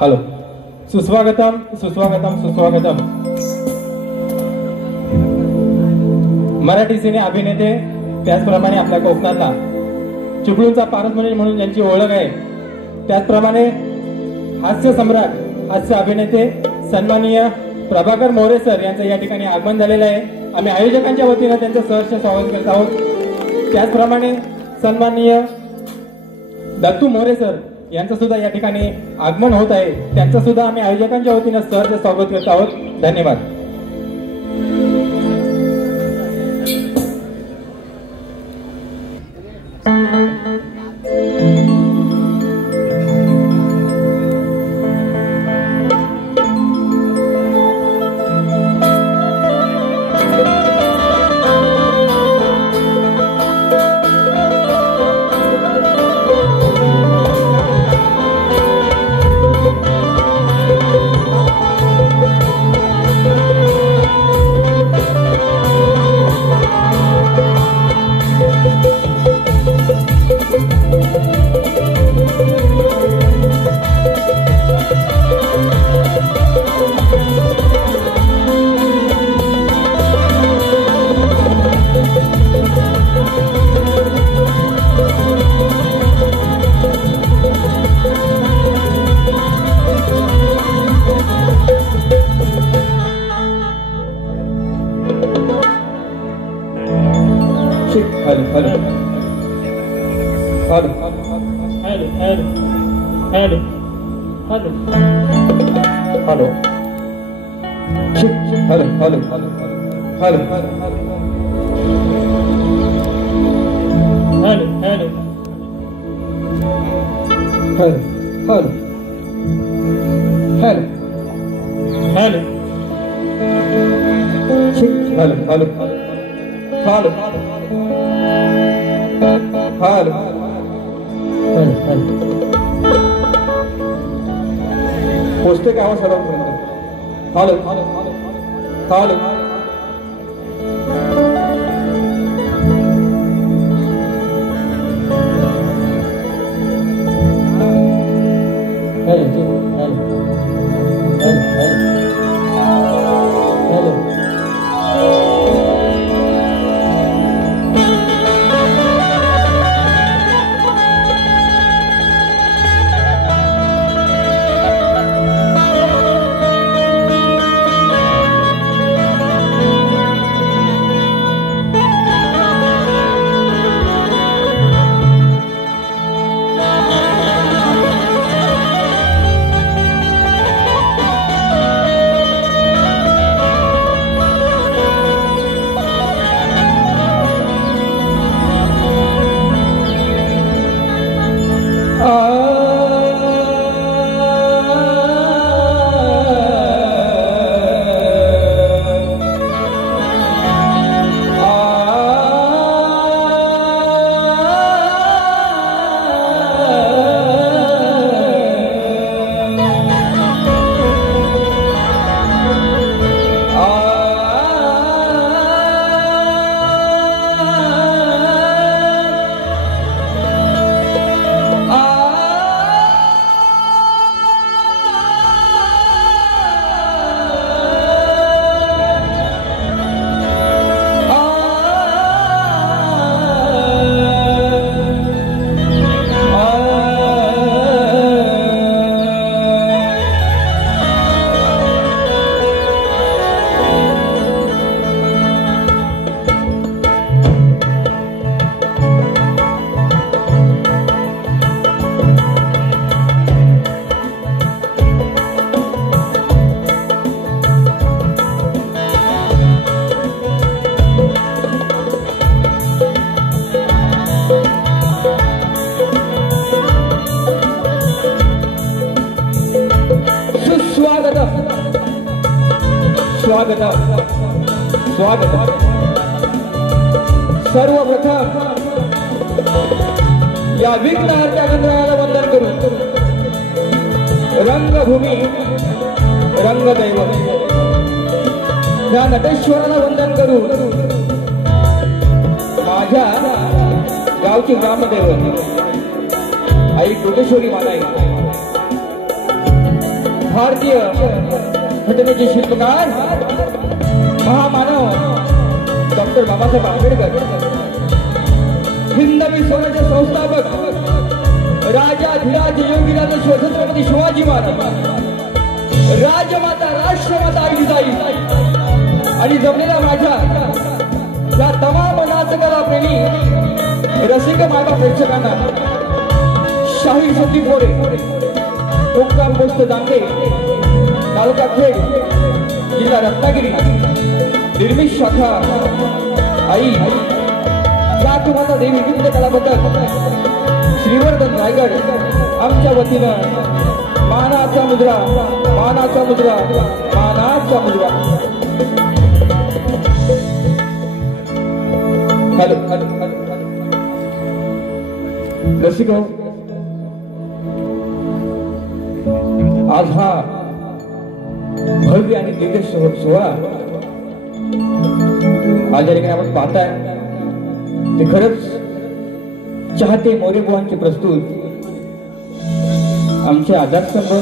Hello, सुस्वागतम सुस्वागतम सुस्वागतम. मराठी सिने अभिनेते, त्याचप्रमाणे आपल्या कोकणातला चिपळूणचा पारस म्हणून ज्यांची ओळख आहे, त्याचप्रमाणे हास्य सम्राट, हास्य अभिनेते सन्माननीय प्रभाकर मोरे सर यांचं या ठिकाणी आगमन झालेलं आहे. आम्ही आयोजकांच्या वतीनं त्यांचं सहर्ष स्वागत करत आहोत. त्याचप्रमाणे सन्माननीय दत्तू मोरे सर यांचं सुद्धा या ठिकाणी आगमन होत आहे. त्यांचं सुद्धा आम्ही आयोजकांच्या वतीनं सहर्ष स्वागत करत आहोत. धन्यवाद. Hello hello hello hello hello hello hello hello hello hello hello hello hello hello hello hello पोचते का आवाज सर्वांपर्यंत? हॅलो हॅलो हॅलो स्वागतम स्वागतम सर्वप्रथम या विघ्नहर्त्या गणरायाला वंदन करू रंगभूमी रंगदैवत या नटेश्वराला वंदन करू माझ्या गावची ग्रामदैवत आई कोटेश्वरी माताई भारतीय घटनेचे शिल्पकार महामानव डॉक्टर बाबासाहेब आंबेडकर हिंदवी स्वराज्य संस्थापक राजाधिराज योगीराज छत्रपती शिवाजी महाराज राजमाता राष्ट्रमाता आई जिजाई आणि जमलेल्या माझ्या या तमाम नाचकला प्रेमी रसिक माता प्रेक्षकांना शाहीर सती पोरे मुक्काम पोस्ट दांडे तालुका खेड जिल्हा रत्नागिरी निर्मित शाखा आई जातमाता देवी विविध कलाबद्दल श्रीवर्धन रायगड आमच्या वतीनं मानाचा मुद्रा मानाचा मुद्रा मानाचा मुद्रा. हॅलो हॅलो रसिक आज हा भव्य आणि दिव्य सोहळा आज या ठिकाणी आपण पाहताय ते खरंच चाहते मोरेबुवांचे प्रस्तुत आमचे आधारस्तंभ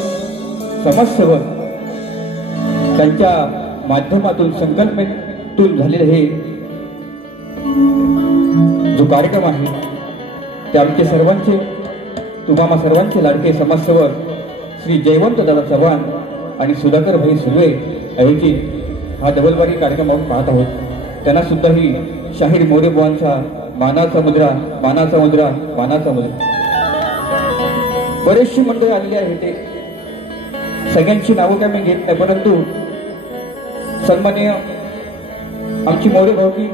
समाजसेवक त्यांच्या माध्यमातून संकल्पनेतून झालेले हे जो कार्यक्रम आहे ते आमचे सर्वांचे तुम्हा सर्वांचे लाडके समाजसेवक श्री जयवंत दादा चव्हाण आणि सुधाकर भाई सुर्वे आयोजित हा डबलबारी कार्यक्रम आपण पाहत आहोत. त्यांना सुद्धा ही शाहीर मोरेबुवांचा मानाचा मुद्रा मानाचा मुद्रा मानाचा मुद्रा. बरेचशी मंडळी आलेली आहे ते सगळ्यांची नावं काय मी घेत नाही, परंतु सन्माननीय आमची मोरे भाऊकी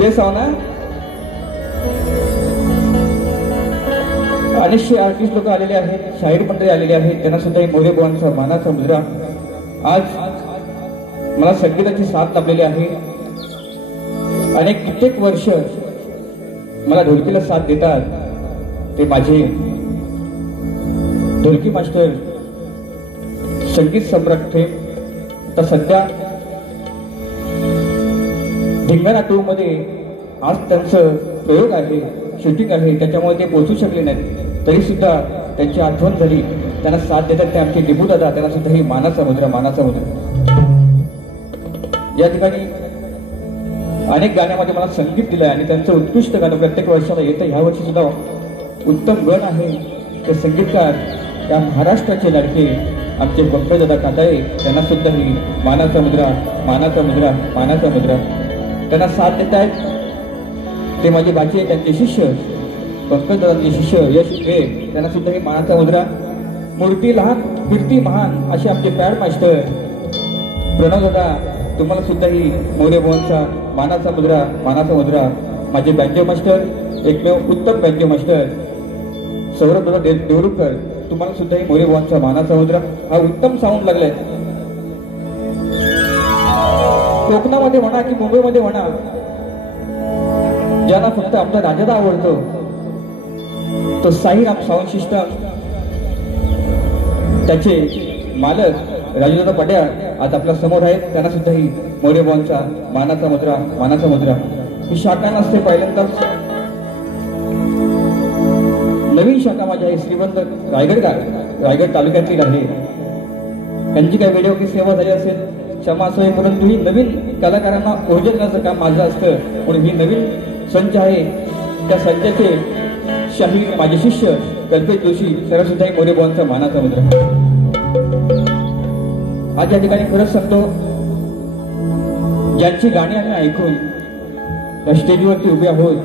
ते सावना अनेकशे आर्टिस्ट लोक आलेले आहेत, शाहीर मंडळी आलेले आहेत, त्यांना सुद्धा मोरे भावांचा मानाचा मुद्रा. आज मला संगीताची साथ लाभलेली आहे. अनेक कित्येक वर्ष मला ढोलकीला साथ देतात ते माझे ढोलकी मास्टर संगीत सम्राट थे. तर सध्या धिंगाणा 2 मध्ये आज त्यांचं प्रयोग आहे, शूटिंग आहे, त्याच्यामुळे ते पोहोचू शकले नाहीत. तरी सुद्धा त्यांची आठवण झाली, त्यांना साथ देतात ते आमचे डिबू दादा, त्यांना सुद्धा ही मानाचा मुद्रा, मानाचा मुद्रा. या ठिकाणी अनेक गाण्यामध्ये मला संगीत दिलंय आणि त्यांचं उत्कृष्ट गाणं प्रत्येक वर्षाला येतं. ह्या वर्षी सुद्धा उत्तम गण आहे. ते संगीतकार या महाराष्ट्राचे लाडके आमचे पंकजदादा काटाळे, त्यांना सुद्धा ही मानाचा मुद्रा, मानाचा मुद्रा, मानाचा मुद्रा. त्यांना साथ देत आहेत ते माझे बाचे, त्यांचे शिष्य पंकजदादांचे शिष्य यश उभे, त्यांना सुद्धा ही मानाचा मुद्रा. मूर्ती लहान कीर्ती महान असे आमचे पॅड मास्टर प्रणव दादा, तुम्हाला सुद्धा ही मोरे भावांचा मानाचा मुद्रा, मानाचा मुद्रा. माझे बँजो मास्टर, एकमेव उत्तम बँजो मास्टर सौरभ दादा देवरुखकर, तुम्हाला सुद्धा ही मोरे भावांचा मानाचा मुद्रा. हा उत्तम साऊंड लागलाय. कोकणामध्ये म्हणा की मुंबईमध्ये म्हणा, ज्यांना फक्त आपला राजादा आवडतो तो साईराम साऊंड सिस्टम, त्याचे मालक राजूदादा पड्या आज आपल्या समोर आहेत. त्यांना सुद्धा ही मोरे भावांचा मानाचा मुद्रा, मानाचा मुद्रा. ही शाखा नसते, पहिल्यांदाच नवीन शाखा माझी आहे, श्रीमंत रायगड तालुक्यातील आहे. त्यांची काही व्हिडिओ की सेवा झाली असेल क्षमा असावी, परंतु ही नवीन कलाकारांना ऊर्जा देण्याचं काम माझं असतं. म्हणून ही नवीन संच आहे, त्या संचाचे शाहीर माझे शिष्य कल्पेश जोशी, त्याला सुद्धा ही मोरे भावांचा मानाचा मुद्रा. आज या ठिकाणी खरंच सांगतो, ज्यांची गाणी आम्ही ऐकून त्या स्टेजवरती उभे आहोत,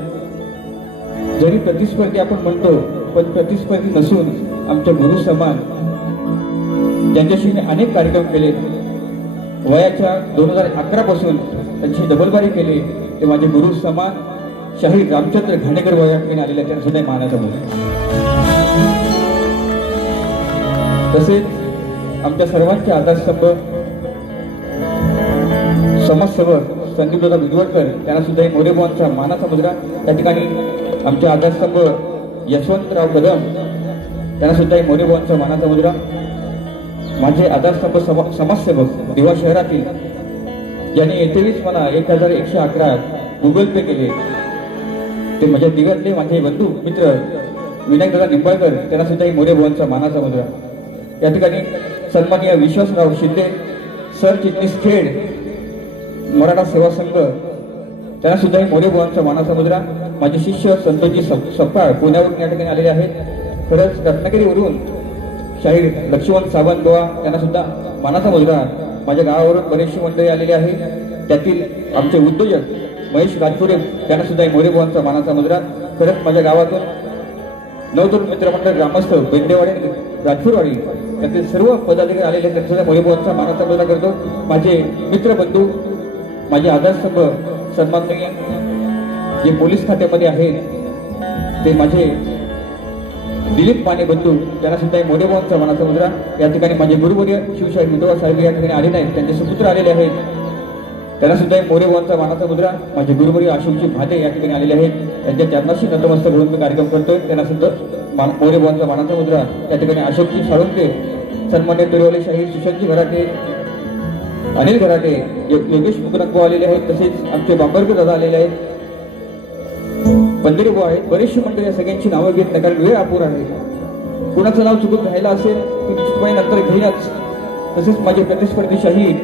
जरी प्रतिस्पर्धी आपण म्हणतो पण प्रतिस्पर्धी नसून आमच्या गुरु समान, ज्यांच्याशी मी अनेक कार्यक्रम केले. वयाच्या 2011 पासून त्यांची डबलबारी केली, ते माझे गुरु समान शाहीर रामचंद्र घाणेकर वया ठिकाणी आलेले, त्यांना सुद्धा मानाचा मुद्रा. तसेच आमच्या सर्वांचे आधारस्तंभ समाजसेवक संदीपदादा विजवडकर, त्यांना सुद्धा मोरे भावांचा मानाचा मुद्रा. त्या ठिकाणी आमचे आधारस्तंभ यशवंतराव कदम, त्यांना सुद्धा मोरे भावांचा मानाचा मुद्रा. माझे आधारस्तंभ समाजसेवक दिवा शहरातील, ज्यांनी येथेच मला 1111 गुगल पे केले, ते माझ्या दिव्यातले माझे बंधू मित्र विनायकदादा निंबाळकर, त्यांना सुद्धा मोरे भावांचा मानाचा मुद्रा. या ठिकाणी सन्माननीय विश्वासराव शिंदे सरचिटणीस खेड मराठा सेवा संघ, त्यांना सुद्धा मोरे भावांचा मानाचा मुद्रा. माझे शिष्य संतोषजी सप्पाळ पुण्यावरून या ठिकाणी आलेले आहेत. खरंच रत्नागिरीवरून शाहीर लक्ष्मण सावंत गोवा, त्यांना सुद्धा मानाचा मुद्रा. माझ्या गावावरून बरेचशी मंडळी आलेली आहे, त्यातील आमचे उद्योजक महेश राजपुरे, त्यांना सुद्धा मोरे भावांचा मानाचा मुद्रा. खरंच माझ्या गावातून नवतरुण मित्रमंडळ ग्रामस्थ बेंडेवाडी राजपूरवाडी त्यातील सर्व पदाधिकारी आलेले, त्यांना सुद्धा मोरे भावांचा मानाचा मुद्रा करतो. माझे मित्रबंधू, माझे आधारस्तंभ सन्माननीय जे पोलीस खात्यामध्ये आहेत, ते माझे दिलीप माने बंधू, त्यांना सुद्धा मोरे भावांचा मानाचा मुद्रा. या ठिकाणी माझे गुरुवर्य शिवशाही विधवा साहेब या ठिकाणी आले नाहीत, त्यांचे सुपुत्र आलेले आहेत, त्यांना सुद्धा मोरे भावांचा मानाचा मुद्रा. माझे गुरुवर्य आशुजी भाते या ठिकाणी आलेले आहेत, त्यांच्या चरणाशी नतमस्तक होऊन मी कार्यक्रम करतोय, त्यांना सुद्धा मोरे भावांचा मानाचा मुद्रा. त्या ठिकाणी अशोकजी साळुंके, सन्मान्य तोरवले शाहीर सुशांतजी घराटे, अनिल घराटे, योगेश मुकुंदराव आलेले आहेत. तसेच आमचे बांबरकर दादा आलेले आहेत, बंदेरी बुवा आहेत. बरेचशी मंडळी, सगळ्यांची नावं घेत नाही कारण वेळ अपुरा आहे. कुणाचं नाव चुकून राहिलं असेल तर निश्चितपणे नंतर घेईनच. तसेच माझे प्रतिस्पर्धी शाहीर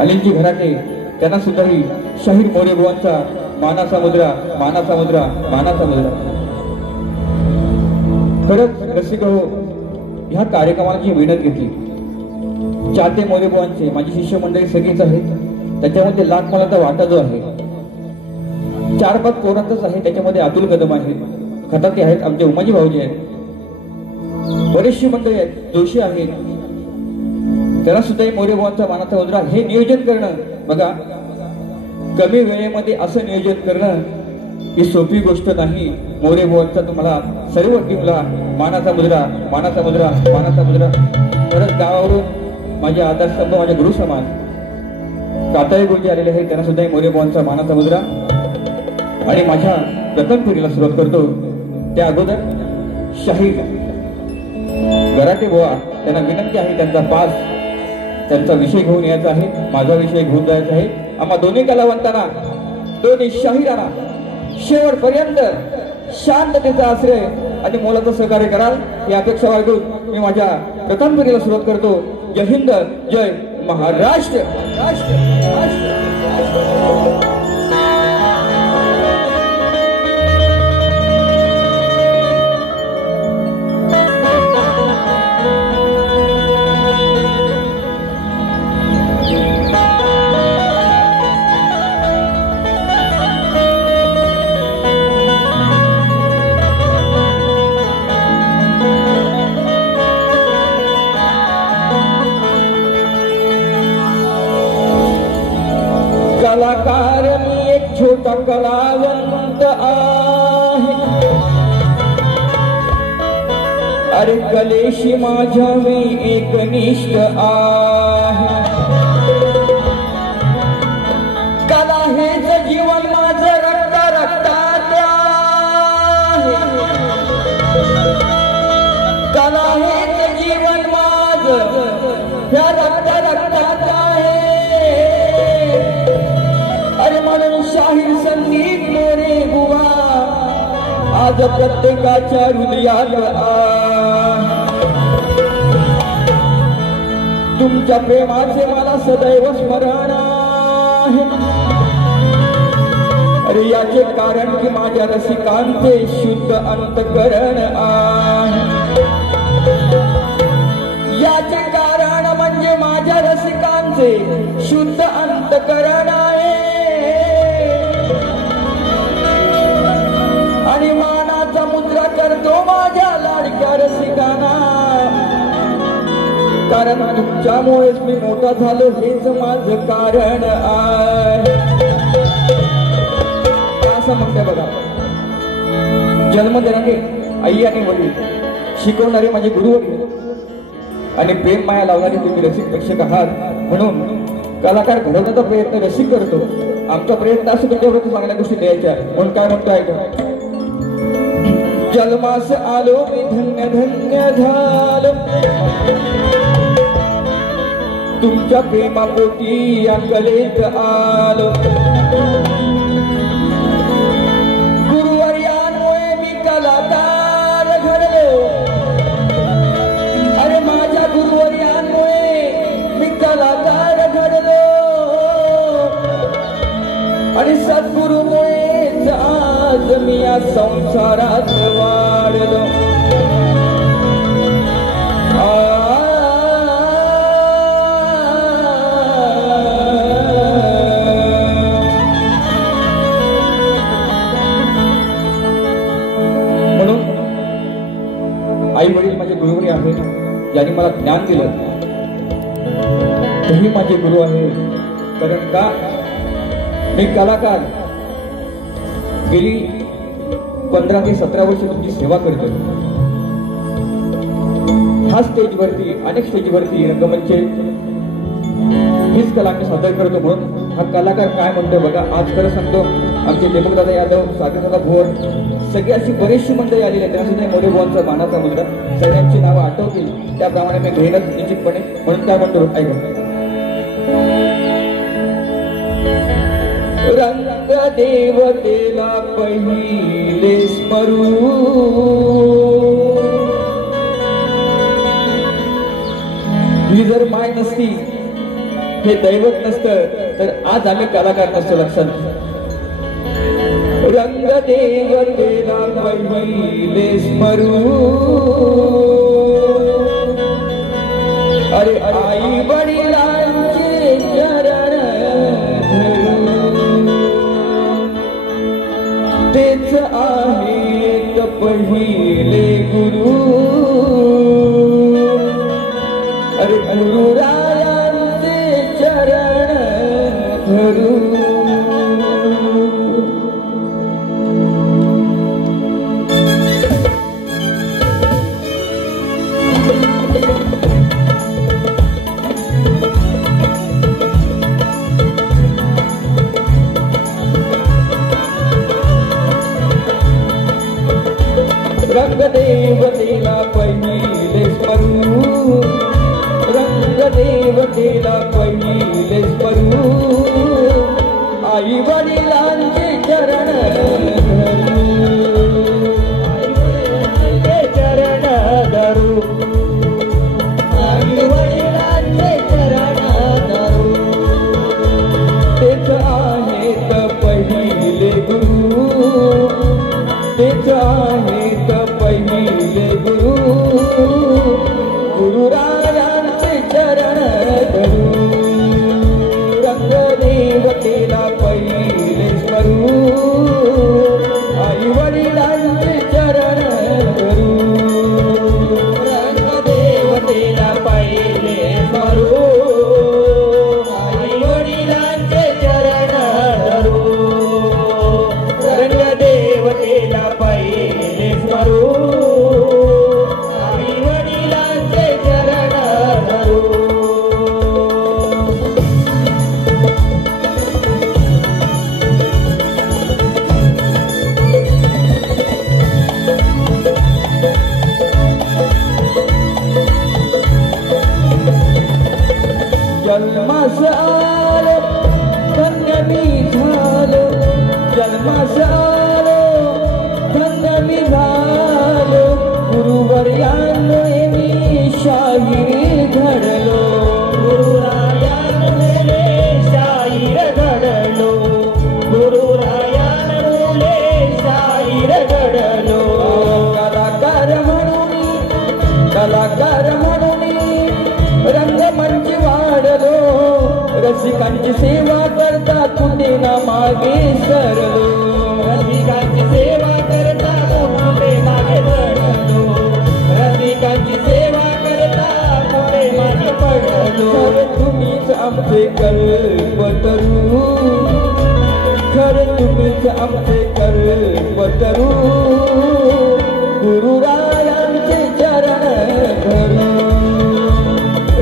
अनिलजी घराटे, त्यांना सुद्धा ही शाहीर मोरे भावांचा मानाचा मुद्रा, मानाचा मुद्रा, मानाचा मुद्रा. खरंच रसिक हो, ह्या कार्यक्रमाला जी मेहनत घेतली, चाहते मोरे भावांचे माझी शिष्य मंडळी सगळीच आहेत. त्याच्यामध्ये लाख मला वाटा जो आहे 4-5 पोरांचाच आहे, त्याच्यामध्ये अतुल कदम आहे. खताते आहेत, आमचे उमाजी भाऊजी आहेत, बरेचशी मंडळी आहेत, जोशी आहेत, त्यांना सुद्धा मोरे भावांचा मानाचा मुजरा. हे नियोजन करणं बघा, कमी वेळेमध्ये असं नियोजन करणं ही सोपी गोष्ट नाही. मोरे भावांचा तुम्हाला सर्व टीमला मानाचा मुजरा, मानाचा मुजरा, मानाचा मुजरा. परत गावावरून माझे आधारस्तंभ, माझे गुरु समान काताई गुरुजी आलेले आहेत, त्यांना सुद्धा मोरे भावांचा मानाचा मुजरा. आणि माझ्या प्रथम फेरीला सुरुवात करतो. त्या अगोदर शाहीर गराटे बुवा, त्यांना विनंती आहे त्यांचा पास, त्यांचा विषय घेऊन यायचा आहे, माझा विषय घेऊन जायचा आहे. आम्हा दोन्ही कलावंतांना, दोन्ही शाहिरांना शेवटपर्यंत शांततेचा आश्रय आणि मोलाचं सहकार्य कराल ही अपेक्षा बाळगून मी माझ्या प्रथम फेरीला सुरुवात करतो. जय हिंद, जय महाराष्ट्र. कलाकार मी एक छोटा कलावंत आहे, अरे कलेशी माझ्या मी एकनिष्ठ आहे. कला हेच जीवन माझं रक्त रक्तात आहे, कला हेच जीवन माझं ह्या रक्त रक्तात आहे. अरे म्हणून शाहीर संदीप मोरे बुवा आज प्रत्येकाच्या हृदयात तुमच्या प्रेमाचे मला सदैव स्मरण आहे. अरे याचे कारण की माझ्या रसिकांचे शुद्ध अंतकरण आहे. याचे कारण म्हणजे माझ्या रसिकांचे शुद्ध अंतकरण आहे. आणि मानाचा मुद्रा करतो माझ्या लाडक्या रसिकांना, कारण तुमच्यामुळेच मी मोठा झालो हेच माझं कारण आहे. असं म्हणते बघा, जन्म देणारे आई आणि वडील, शिकवणारे माझे गुरुवडील आणि प्रेम माया लावणारे तुम्ही रसिक प्रेक्षक आहात. म्हणून कलाकार घडवण्याचा प्रयत्न रसिक करतो. आमचा प्रयत्न असं तुमच्यावरती चांगल्या गोष्टी द्यायच्या. म्हणून काय म्हणतो ऐका, जन्मास आलो मी धन्य धन्य झालो, तुमच्या प्रेमापोटी या कलेत आलो. गुरुवर्यांमुळे मी कलाकार घडलो, अरे माझ्या गुरुवर्यांमुळे मी कलाकार घडलो. आणि सद्गुरुमुळेच आज मी या संसारात वाढलो. म्हणून आई वडील माझे गुरुवरी आहेत, ज्यांनी मला ज्ञान दिलं, तेही माझे गुरु आहे. कारण का मी कलाकार गेली 15 ते 17 वर्ष तुमची सेवा करतो. हा स्टेजवरती, अनेक स्टेजवरती रंगमंच हीच कला मी सादर करतो. म्हणून हा कलाकार काय म्हणतो बघा. आज खरं सांगतो, आमचे देवदादा यादव, सागरदादा भोर, सगळी अशी बरीचशी मंडळी आलेली आहेत. त्यांना मोरे भावांचा मानाचा मुलगा, सगळ्यांची नावं आठवतील त्याप्रमाणे मी घेईनच निश्चितपणे. म्हणून काय म्हणतो ऐका, रंग देवतेला पहिले स्मरू, ही जर माय नसती, हे दैवत नसतं, तर आज आम्ही कलाकार नसतो. लक्षात, रंग देवतेला पहिले स्मरू, अरे आई वडिलांचे चरण धरू, तेच आहेत पहिले गुरु अरे गुरुरायांचे चरण धरू रंगदेवतेला पहिले स्मरू रंगदेवतेला पहिले स्मरू आई वडिलांचे चरण धरू आई वडिलांचे चरण धरू तेच आहेत पहिले गुरु तेच आहेत पहिले गुरु गुरुरायांचे चरण धरू रंगदेवतेला पहिले स्मरू आई वडिलांचे चरण धरू रंगदेवतेला पहिले स्मरू आई वडिलांचे चरण धरू रंगदेवतेला पहिले स्मरू आई वडिलांचे चरण धरू जन्मास आलो धन्य मी झालो जन्मास आलो धन्य मी झालो गुरुवर्याने मी शाहीर घडलो गुरुरायाने शाहीर घडलो गुरुरायाने शाहीर घडलो कलाकार म्हणून रंगमंच वाढलो रसिकांची सेवा करता कुठे ना मागे सरलो रसिकांची सेवा करता कुठे मागे पडलो रसिकांची सेवा करता कुठे मागे पडलो तुम्हीच आमचे कल्पतरू खरे तुम्हीच आमचे कल्पतरू गुरुरायांचे चरण धरू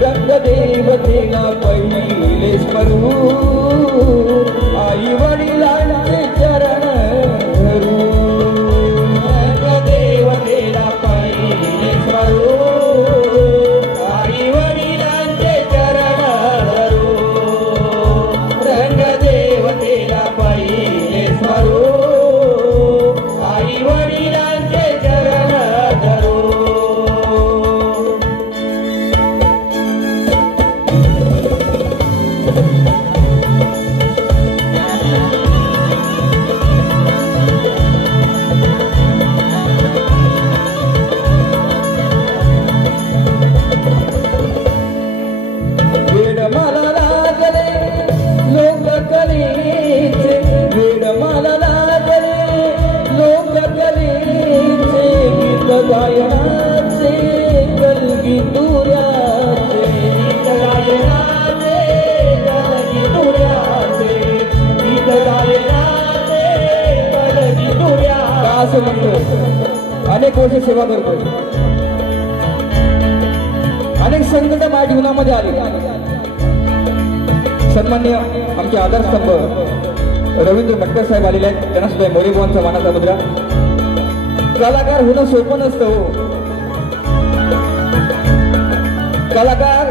रंगदेवतेला पहिले स्मरू आई वडिलांचे चरण धरू रंगदेवतेला पहिले स्मरू आई वडिलांचे चरण धरू रंगदेवतेला पहिले स्मरू आई वडिलांचे चरण धरू गायनाचे कलगी तुऱ्याचे गीत गायनाचे कलगी तुऱ्याचे गीत गायनाचे कलगी तुऱ्याचे असं म्हणतो अनेक वर्ष सेवा करतोय अनेक संकट माझ्या जीवनामध्ये आले सन्माननीय आमचे आधारस्तंभ रवींद्र भटकर साहेब आलेले आहेत त्यांना सुद्धा मोरेबुवांचा मानाचा मुद्रा कलाकार होणं सोपं नसतं हो कलाकार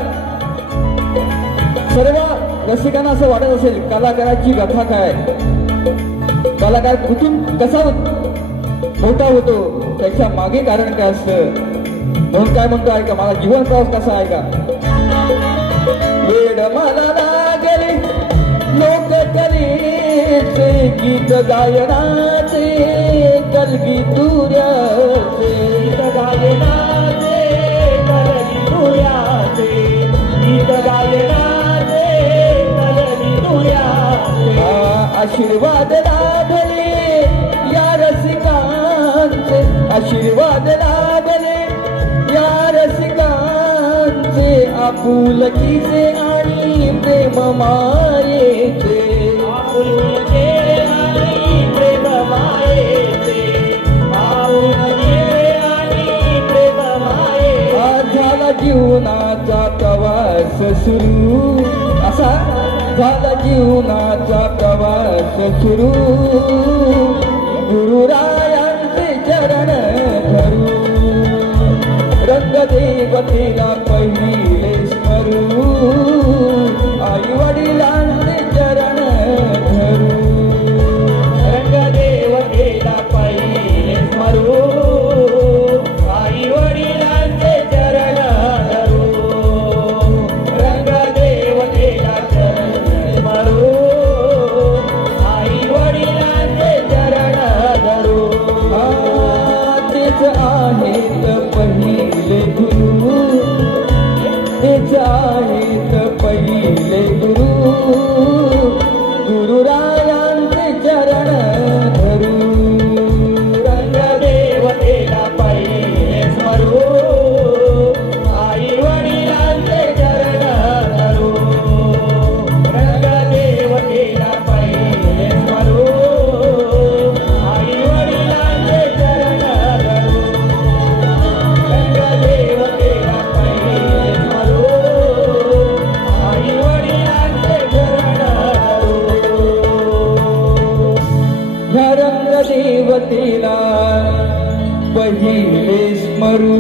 सर्व रसिकांना असं वाटत असेल कलाकाराची कथा काय कलाकार कुठून कसा मोठा होतो त्याच्या मागे कारण काय असतं म्हणून काय म्हणतो आहे का माझा जीवन प्रवास कसा आहे का वेड मला लागले लोक कलेचे गीत गायनाचे कलगी तुऱ्याचे गीत गायनाचे कलगी तुऱ्याचे गीत गायनाचे कलगी तुऱ्याचे आशीर्वाद लाभले या रसिकांचे आशीर्वाद लाभले या रसिकांचे आपुलकीचे आणि प्रेम मायेचे आपुलके आणि प्रेम मायेचे आपुलके आणि प्रेम मायेचे आज झाला जीवनाचा प्रवास सुरू असा झाला जीवनाचा प्रवास सुरू गुरुरायांचे चरण धरू रंगदेवतेला पहिले स्मरू आई वडिलांचे चरण धरू रंगदेवतेला पहिले स्मरू आई वडिलांचे चरण धरू रंगदेवतेला चरण स्मरू आई वडिलांचे चरण धरू तेच आहेत पहिले गुरु तेच आहेत पहिले गुरु गुरुरायांचे चरण धरू रंगदेवतेला पहिले स्मरू आई वडिलांचे चरण धरू रंगदेवतेला पहिले स्मरू आई वडिलांचे चरण धरू रंगदेवतेला पहिले स्मरू आई वडिलांचे चरण धरू ह्या रंगदेवतेला पहिले स्मरू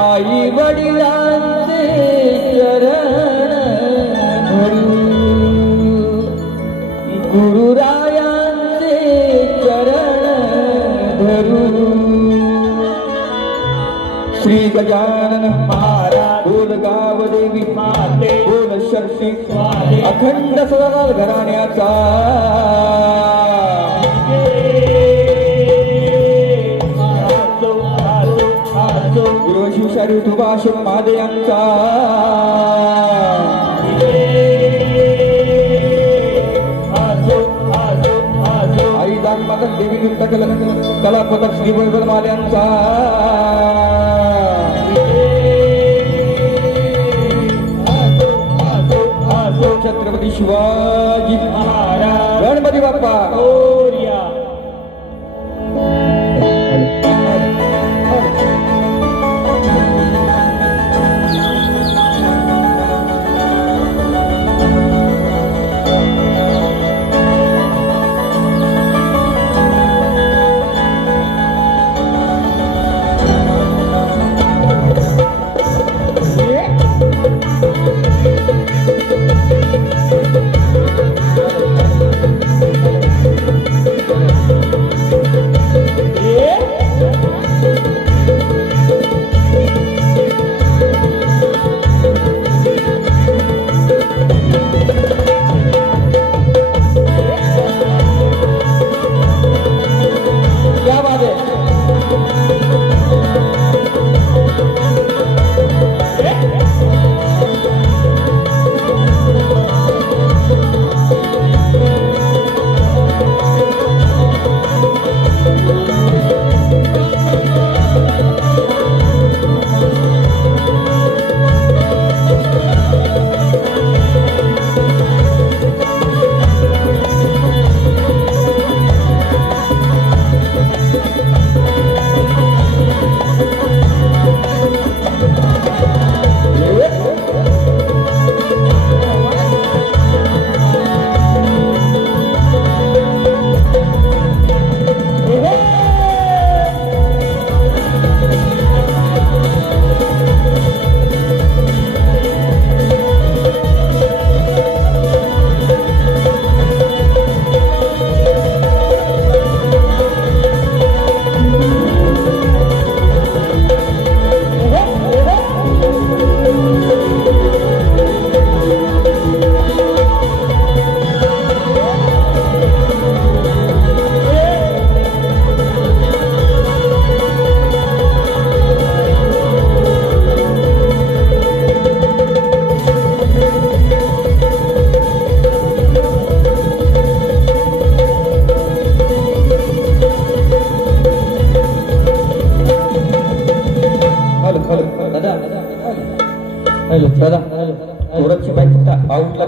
आई वडिलांचे चरण धरू गुरुरायांचे चरण धरू श्री गजानन महाराज बोल गावदेवी माते बोल शक्ती स्वामी अखंड सदाकाल घराण्याचा गुरु शिवशारी विठोबा अशोक महादे यांचा आई दानमाता देवी नृत्य कलापथक श्री बळवंत माल्यांचा छत्रपती शिवाजी महाराज गणपती बाप्पा मोरया.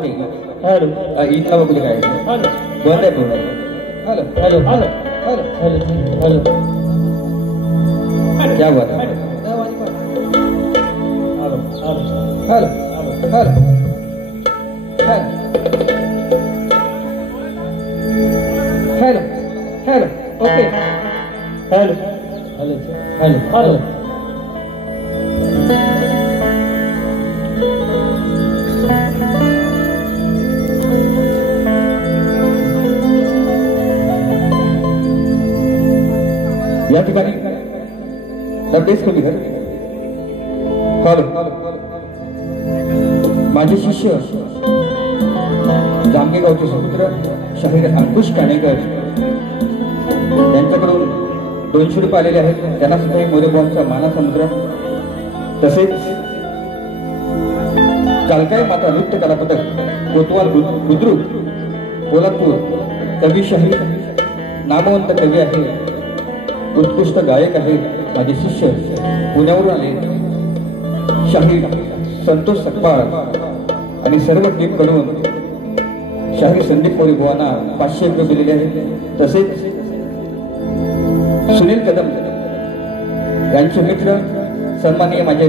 की हॅलो इथला बघले काय हॅलो बंद आहे पूर्ण hello hello hello hello hello क्या बात hello hello hello hello hello hello okay hello hello hello hello या ठिकाणी बेस कमी कर हॅलो माझे शिष्य जामगेगावचे सुपुत्र शाहीर अंकुश काणेकर यांच्याकडून 200 रुपये आलेले आहेत त्यांना सुद्धा मोरेबॉनचा मानाचा मुद्रा तसेच कालकाय माता नृत्य कला पदक कोतवाल बुद्रुक कोल्हापूर कवी शाहीर नामवंत कवी आहे उत्कृष्ट गायक आहे माझे शिष्य पुण्यावरून आले शाहीर संतोष सकपाळ आणि सर्व टीम कडून शाहीर संदीप मोरे बुवांना 500 रुपये दिलेले आहेत तसेच सुनील कदम यांचे मित्र सन्माननीय माझे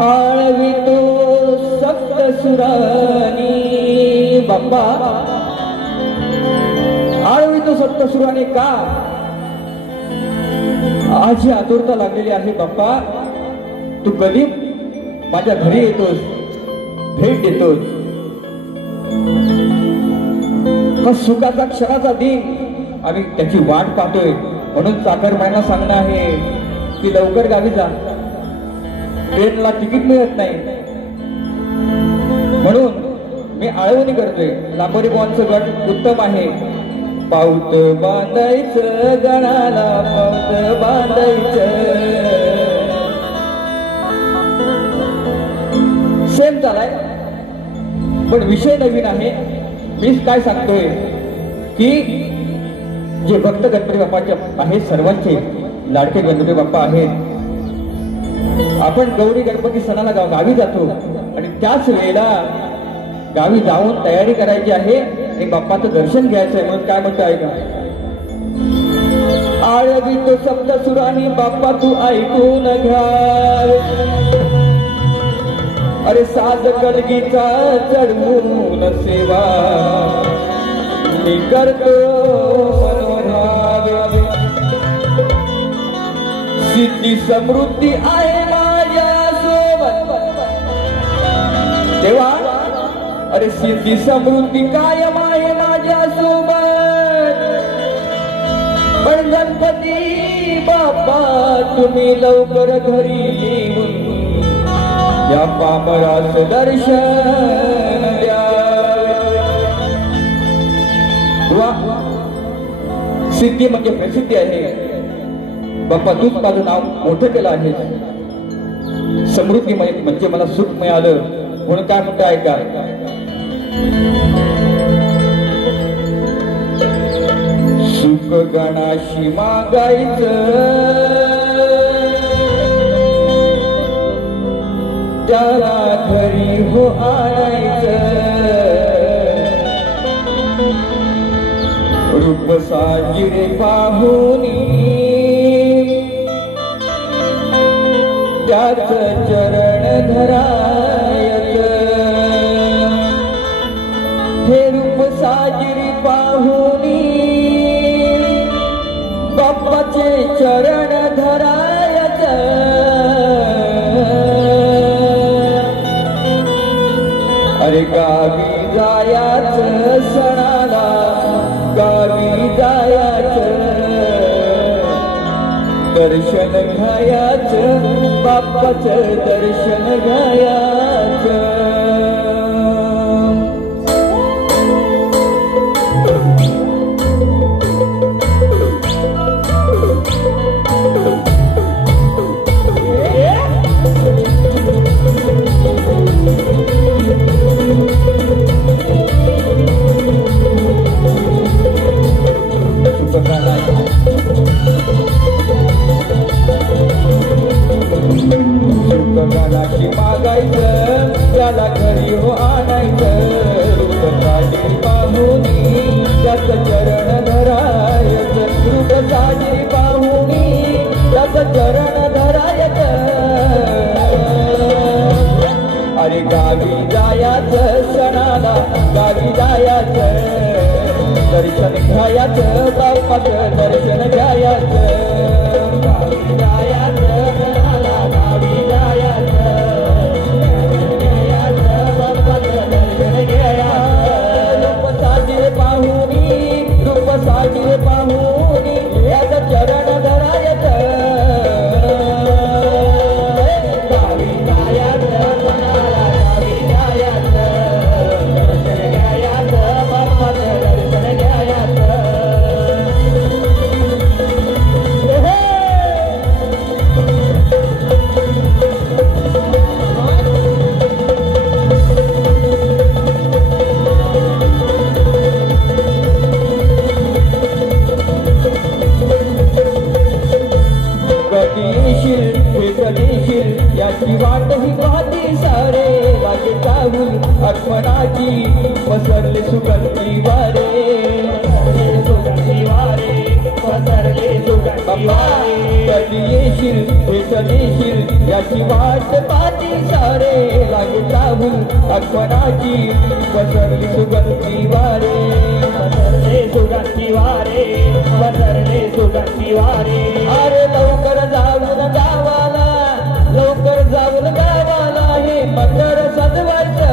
आळवितो सप्तसुरानी बाप्पा आळवितो सप्तसुराने का आज ही आतुरता लागलेली आहे बाप्पा तू कधी माझ्या घरी येतोस भेट देतोस का सुखाचा क्षणाचा दिन आम्ही त्याची वाट पाहतोय म्हणून चाकरमान्यांना सांगणं आहे की लवकर गावी जा ट्रेनला तिकीट मिळत नाही म्हणून मी आळवणी करतोय लांबोरी बुवांचं गट उत्तम आहे पाऊत बांधायचं गणाला पाऊत बांधायचं सेम झालाय पण विषय नवीन आहे मीच काय सांगतोय की जे भक्त गणपती बाप्पाचे आहेत सर्वांचे लाडके गणपती बाप्पा आहेत आपण गौरी गणपती सणाला गावी जातो आणि त्याच वेळेला गावी जाऊन तयारी करायची आहे आणि बाप्पाचं दर्शन घ्यायचं आहे म्हणून काय म्हणतो ऐका आळवितो सप्तसुरानी बाप्पा तू ऐकून घ्या अरे साज कलगीचा चढवून सेवा मी करतो मनोभावे सिद्धी समृद्धी आहे माझ्या सोबत देवा अरे सिद्धी समृद्धी कायम आहे माझ्या सोबत पण गणपती बाप्पा तुम्ही लवकर घरी येऊन या पामरास दर्शन द्या सिद्धी म्हणजे प्रसिद्धी आहे बाप्पा तूच माझं नाव मोठं केलं आहे समृद्धी म्हणजे मला सुख मिळालं म्हणून काय म्हणतं ऐका सुख गणाशी मागायचं त्याला घरी हो आणायचं रूप साजिरे पाहुनी त्याच चरण धरायचं हे रूप साजिरी पाहुनी बाप्पाचे चरण धरायचं अरे गावी जायाचं सणाला गावी जायाचं दर्शन घ्यायचं बाप्पाचं दर्शन घ्यायचं गावी जायाचं सणाला गावी जायाचं दर्शन घ्यायाचं बाप्पाचं दर्शन घ्यायाचं गावी जायाचं सणाला गावी जायाचं बाप्पाचं दर्शन घ्यायाचं रूप साजीर पाहुनी याचं चरण धरायचं याची वाट ही पाहती सारे वाटे चाहून आठवणाची पसरले सुगंधी वारे कधी येशील हे चलेशील याची वाट पाहती सारे लागे चाहून आठवणाची पसरली सुगंधी वारे अरे लवकर जाऊन गावाला हे मंदिर सजवायचं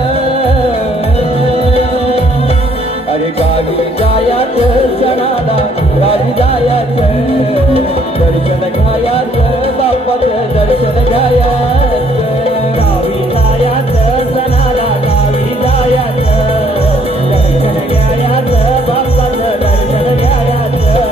अरे गावी जायाचं सणाला गावी जायाचं दर्शन घ्यायाचं बाप्पाचं दर्शन घ्यायाचं गावी जायाचं सणाला गावी जायाचं दर्शन घ्यायाचं बाप्पाचं दर्शन घ्यायाचं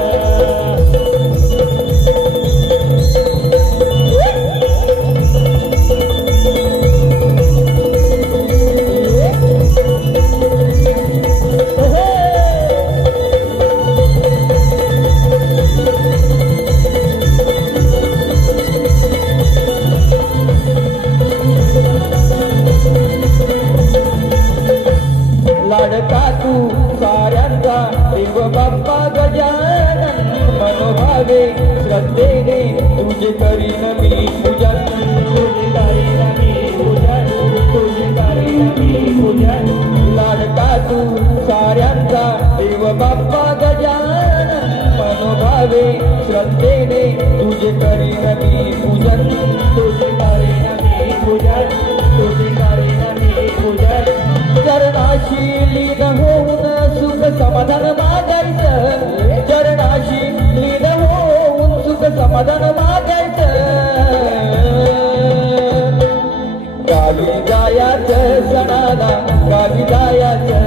लाडका तू साऱ्यांचा देव बाप्पा गजानन मनोभावे श्रद्धेने तुझे करीन मी पूजन लाडका तू साऱ्यांचा देव बाप्पा गजानन मनोभावे श्रद्धेने तुझे करीन मी पूजन चरणाशी लीन होऊन सुख समाधान मागायचं चरणाशी लीन होऊन सुख समाधान मागायचं गावी जायाचं सणाला गावी जायाचं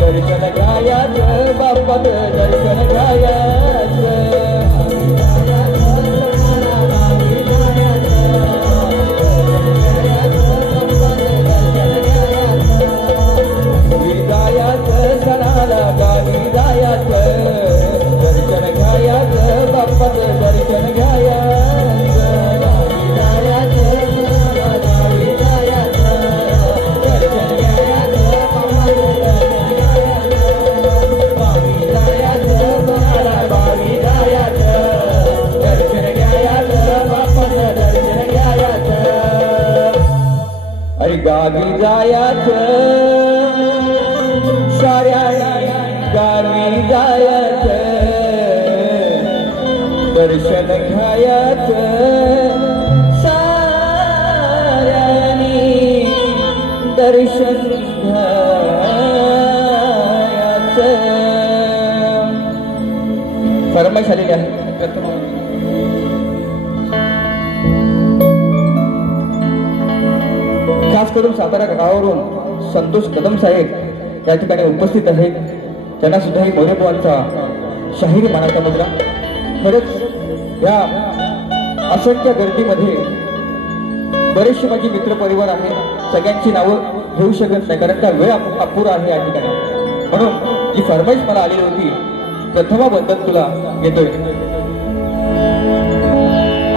दर्शन घ्यायाचं बाप्पाचं दर्शन घ्यायाचं सणाला गावी जायाचं दर्शन घ्यायाचं बाप्पाचं दर्शन घ्यायाचं गावी जायाचं गावी जायाचं दर्शन घ्यायाचं बाप्पाचं दर्शन घ्यायाचं गावी जायाचं सणाला गावी जायाचं दर्शन घ्यायाचं बाप्पाचं दर्शन घ्यायाचं अरे गावी जायाचं साऱ्या गावी जायाचं दर्शन घ्यायाचं साऱ्यानी दर्शन घ्यायाचं फरमाईश आलेली आहे खास करून सातारा गावावरून संतोष कदम साहेब या ठिकाणी उपस्थित आहेत त्यांना सुद्धा मोरेबुवांचा शाहीर मानाचा मुद्रा खरंच या असंख्य गर्दीमध्ये बरेचसे माझे मित्र परिवार आहे सगळ्यांची नावं घेऊ शकत नाही कारण का वेळ अपुरा आहे या ठिकाणी म्हणून जी फरमाईश मला आली होती प्रथमाबद्दल तुला येतोय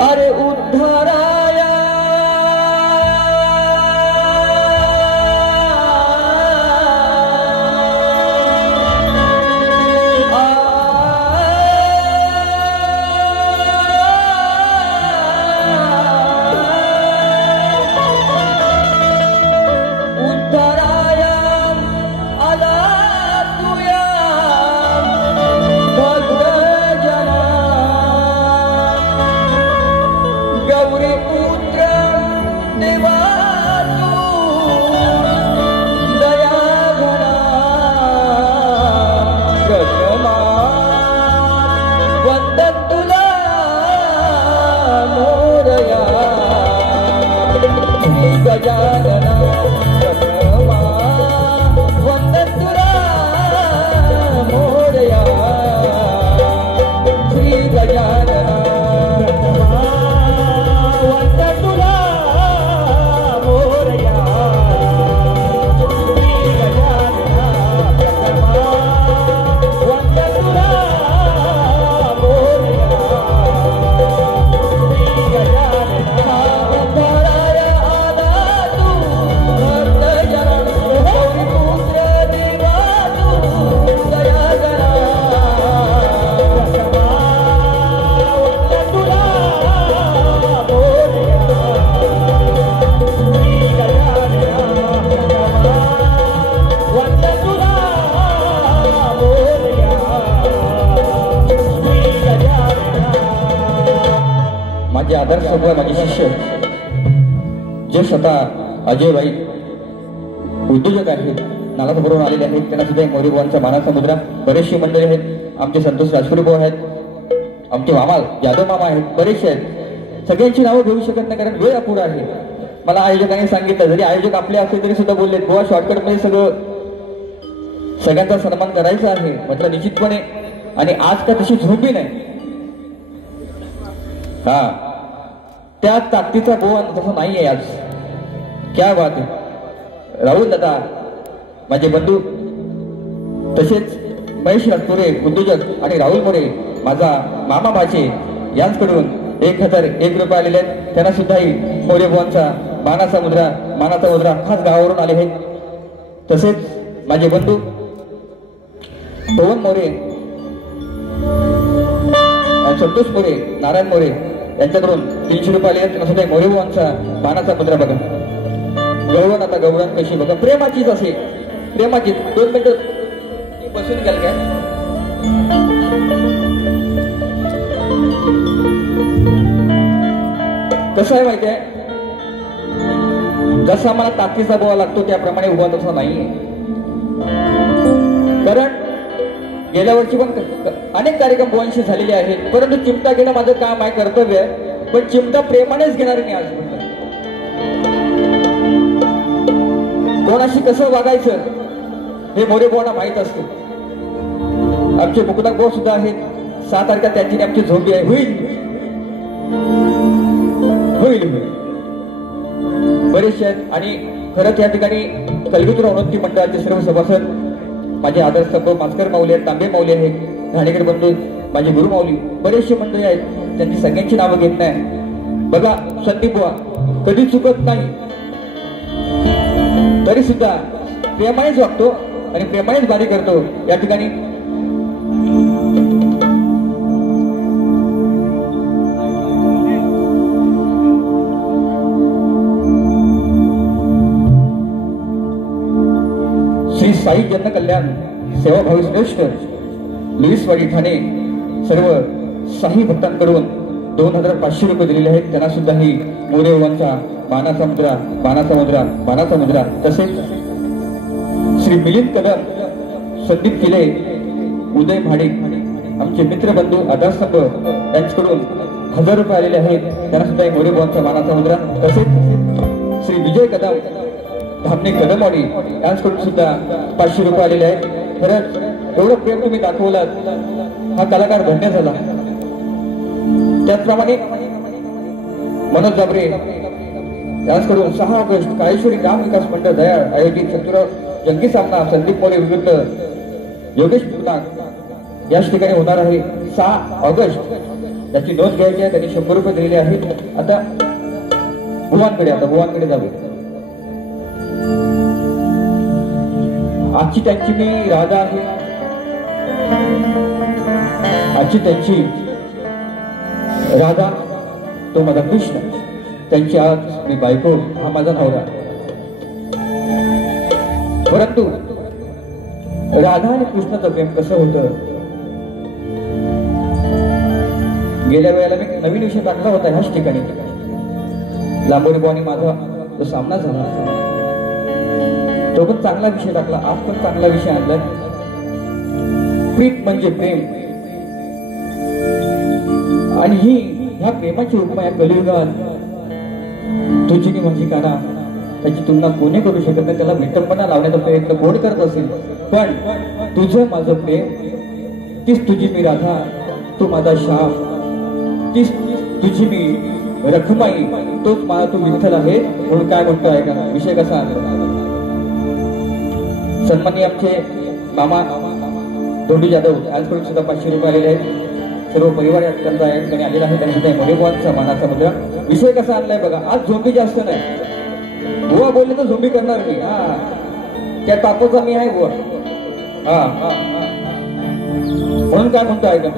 अरे उद्धाराया माझे आदर्श माझे शिष्य जे स्वतः अजयभाई उद्योजक आहेत, नालासोबरून आलेले आहेत, त्यांना सुद्धा मोरेबाबांचा मानाचा मुद्रा. बरेचशी मंडळी आहेत, आमचे संतोष राजपुरी भाऊ आहेत, आमचे मामा जाधव मामा आहेत, बरेचसे आहेत. सगळ्यांची नावं घेऊ शकत नाही कारण वेळ अपुरा आहे. मला आयोजकांनी सांगितलं, जरी आयोजक आपले असले तरी सुद्धा बोलले बुवा शॉर्टकट मध्ये सगळ्यांचा सन्मान करायचा आहे. म्हटलं निश्चितपणे. आणि आज का तशी झोपी नाही, हा त्या ताकदीचा बोवा तसं नाहीये आज. क्या बात आहे. राहुल दादा माझे बंधू, तसेच महेश राजपुरे उद्योजक आणि राहुल मोरे माझा मामा भाचे यांच्याकडून 1001 रुपये आलेले आहेत. त्यांना सुद्धाही मोरे बुवांचा मानाचा मुद्रा खास गावावरून आले आहेत. तसेच माझे बंधू पवन मोरे, संतोष मोरे, नारायण मोरे यांच्याकडून 300 रुपये आले आहेत. त्यांना सुद्धा मोरे बुवांचा मानाचा मुद्रा बघा. गवळण आता गवळण कशी बघा, प्रेमाचीच असे, प्रेमाची. 2 मिनिटं बसून घ्याल काय. कसं आहे माहिती आहे, जसा मला ताकदीचा बोवा लागतो त्याप्रमाणे उभा तसा नाहीये. कारण गेल्या वर्षी पण अनेक कार्यक्रम बुवांशी झालेले आहेत, परंतु चिमटा घेणं माझं काम आहे, कर्तव्य आहे. पण चिमटा प्रेमानेच घेणार नाही आज. कोणाशी कसं वागायचं हे मोरे बुवांना माहित असते. आमचे मुकुंदा भाऊ सुद्धा आहेत. 6 तारखेला त्यांची आमची झोपी आहे. होईल बरेचसे आहेत. आणि खरंच या ठिकाणी कलगीतूर अवनती मंडळाचे सर्व सभासद माझे आदर्श सर्व मास्कर माऊली आहेत, तांबे माऊली आहेत, घाणेकर बंधू, माझे गुरु माऊली, बरेचसे मंडळी आहेत. त्यांची सगळ्यांची नावं घेत नाही. बघा संदीप बुवा कधी चुकत नाही, तरी सुद्धा प्रेमानेच वागतो आणि प्रेमानेच बारी करतो. या ठिकाणी श्री साई जनकल्याण सेवाभावी श्रेष्ठ लुईसवाडी ठाणे सर्व साई भक्तांकडून 2500 रुपये दिलेले आहेत. त्यांना सुद्धा ही मोरेबाबांचा मानाचा मुद्रा. तसेच श्री मिलिंद कदम, संदीप किले, उदय भाडे आमचे मित्र बंधू आधारस्तंभ यांच्याकडून 1000 रुपये आलेले आहेत. त्यांना सुद्धा मोरेबाबांचा मानाचा मुद्रा. तसेच श्री विजय कदम धामणे कदमवाडी यांच्याकडून सुद्धा 500 रुपये आलेले आहेत. खरंच एवढं प्रेम तुम्ही दाखवलात, हा कलाकार धन्य झाला. त्याचप्रमाणे मनोज जाबरे यांच्याकडून 6 ऑगस्ट काळेश्वरी ग्राम विकास मंडळ दयाळ आयोजित शत्रुराव जंगी सामना संदीप मोरे विरुद्ध योगेश पुनाक याच ठिकाणी होणार आहे 6 ऑगस्ट. त्याची नोंद घ्यायची आहे. त्यांनी 100 रुपये दिलेले आहेत. आता बुवांकडे जावे. आजची त्यांची मी राधा आहे, आजची त्यांची राधा तो माझा कृष्ण, त्यांची आज मी बायको, हा माझा नवरा. परंतु राधा आणि कृष्णाचं प्रेम कसं होतं, गेल्या वेळेला मी नवीन विषय टाकला होता ह्याच ठिकाणी. लांबोरी बुवांनी माझा तो सामना झाला, तो पण चांगला विषय टाकला. आज पण चांगला विषय आणलाय. प्रीत म्हणजे प्रेम. आणि ही ह्या प्रेमाची उपमा या कलियुगात तुझी की माझी काना, त्याची तुलना कोणी करू शकत नाही. त्याला विटंबना लावण्याचा प्रयत्न कोण करत असेल, पण तुझं माझं प्रेम, तीच तुझी मी राधा, तू माझा श्याम, तीच तुझी मी रखमाई, तोच माझा तू विठ्ठल आहे. म्हणून काय म्हणतो आहे का विषय कसा आहे. सन्माननीय आमचे मामा धोंडी जाधव आजकडून सुद्धा 500 रुपये आलेले आहेत. सर्व परिवार या ठिकाणी आलेला आहे. त्यांनी सुद्धा मोरेबाबांचा मानाचा मुद्रा. विषय कसा आणलाय बघा. आज झोंबी जास्त नाही. बुवा बोलले तर झोंबी करणार मी. त्या तापोचा मी आहे बुवा. म्हणून काय म्हणतो ऐका.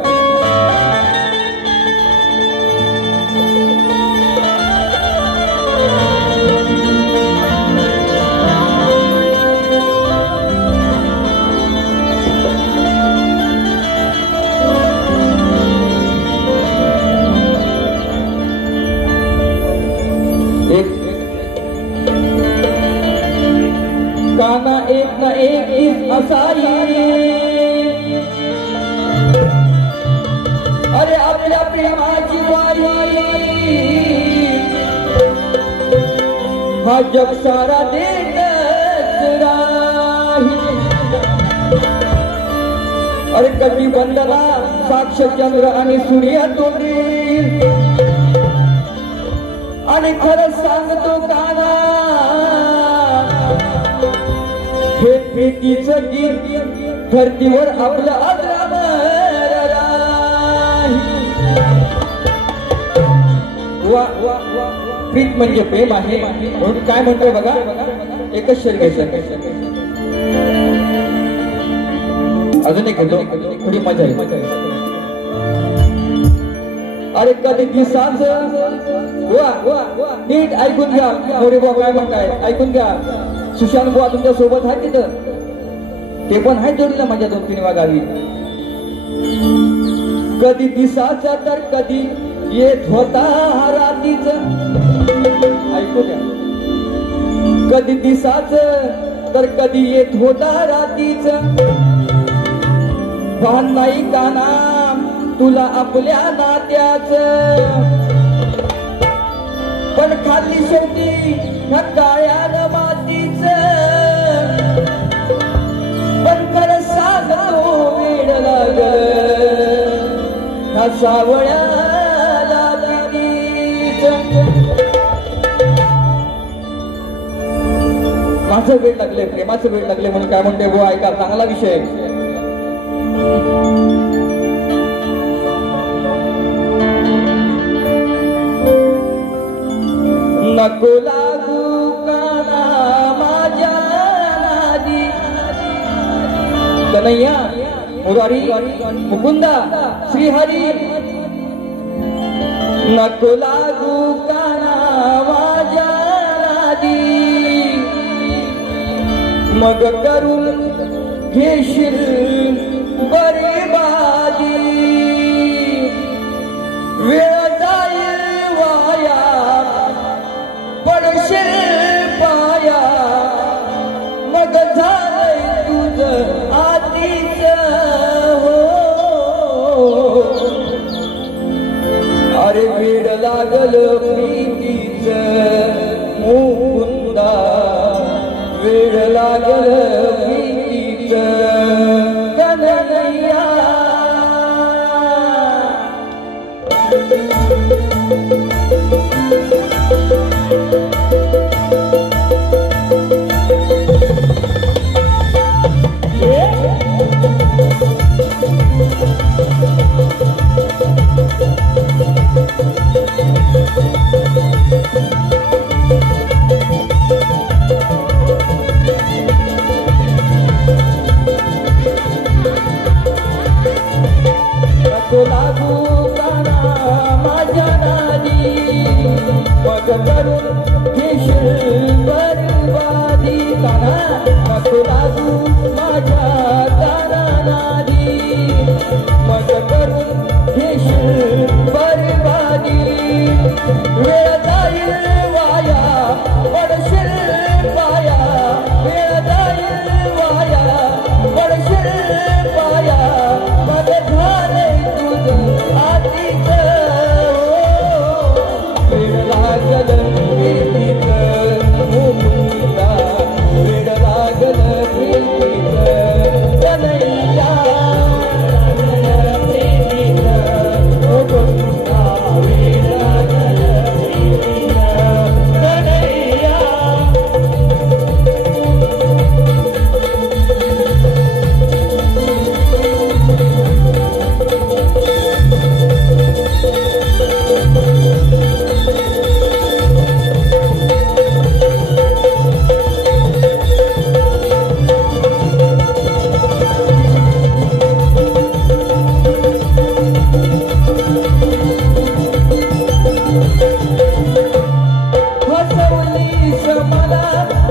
प्रेमाची वारी हा जग सारा देतच राही अरे कधी बंदला साक्ष चंद्र आणि सूर्य तोंडी आणि खरं सांगतो काना हे प्रीतीचं गीत धरतीवर आपलं अजरामर प्रीत म्हणजे प्रेम आहे म्हणून काय म्हणतोय बघा एकच शरीर घ्यायचं अजून एक घेतो थोडी मजा आहे अरे कधी दिसाच नीट ऐकून घ्या मोरे बुवा काय म्हणताय ऐकून घ्या सुशांत बुवा तुमच्या सोबत आहे तिथं ते पण आहे जोडीला माझ्या 2-3 गावी कधी दिसाचा तर कधी येत होता रातीच ऐकू द्या कधी दिसाच तर कधी येत होता रातीच भान नाही काना तुला आपल्या नात्याच पण खाली शेवटी ह्या काळ्यानं मातीच पण खरं सांगतो वेड लागल ह्या सावळ्याला प्रीतीच माझं वेड लागले प्रेमाचं वेड लागले म्हणून काय म्हणते बुवा ऐका चांगला विषय नको लागू काना माझ्या नादी कन्हैया मुरारी मुकुंदा श्रीहरी नको लागू काना माझ्या नादी मग करून घेशील बरीबाजी वेळ जाईल वाया पडशील पाया मग झालंय तुझं आधीच हो अरे वेड लागल प्रीतीच मुकुंदा वेड लागल प्रीतीच कन्हैया नको लागू काना माझ्या नादी मग करून घेशील बरबादी काना नको लागू माझ्या काना नादी मग करून घेशील बरबादी वेळ जाईल वाया पडशील पाया वेळ जाईल वाया पडशील पाया मग झाले तुझं आधीच वेड लागल प्रीतीच मुकुंदा वेड लागल प्रीतीच कन्हैया प्रीतीच मुकुंदा वेड लागल प्रीतीच कन्हैया हसवलीस मला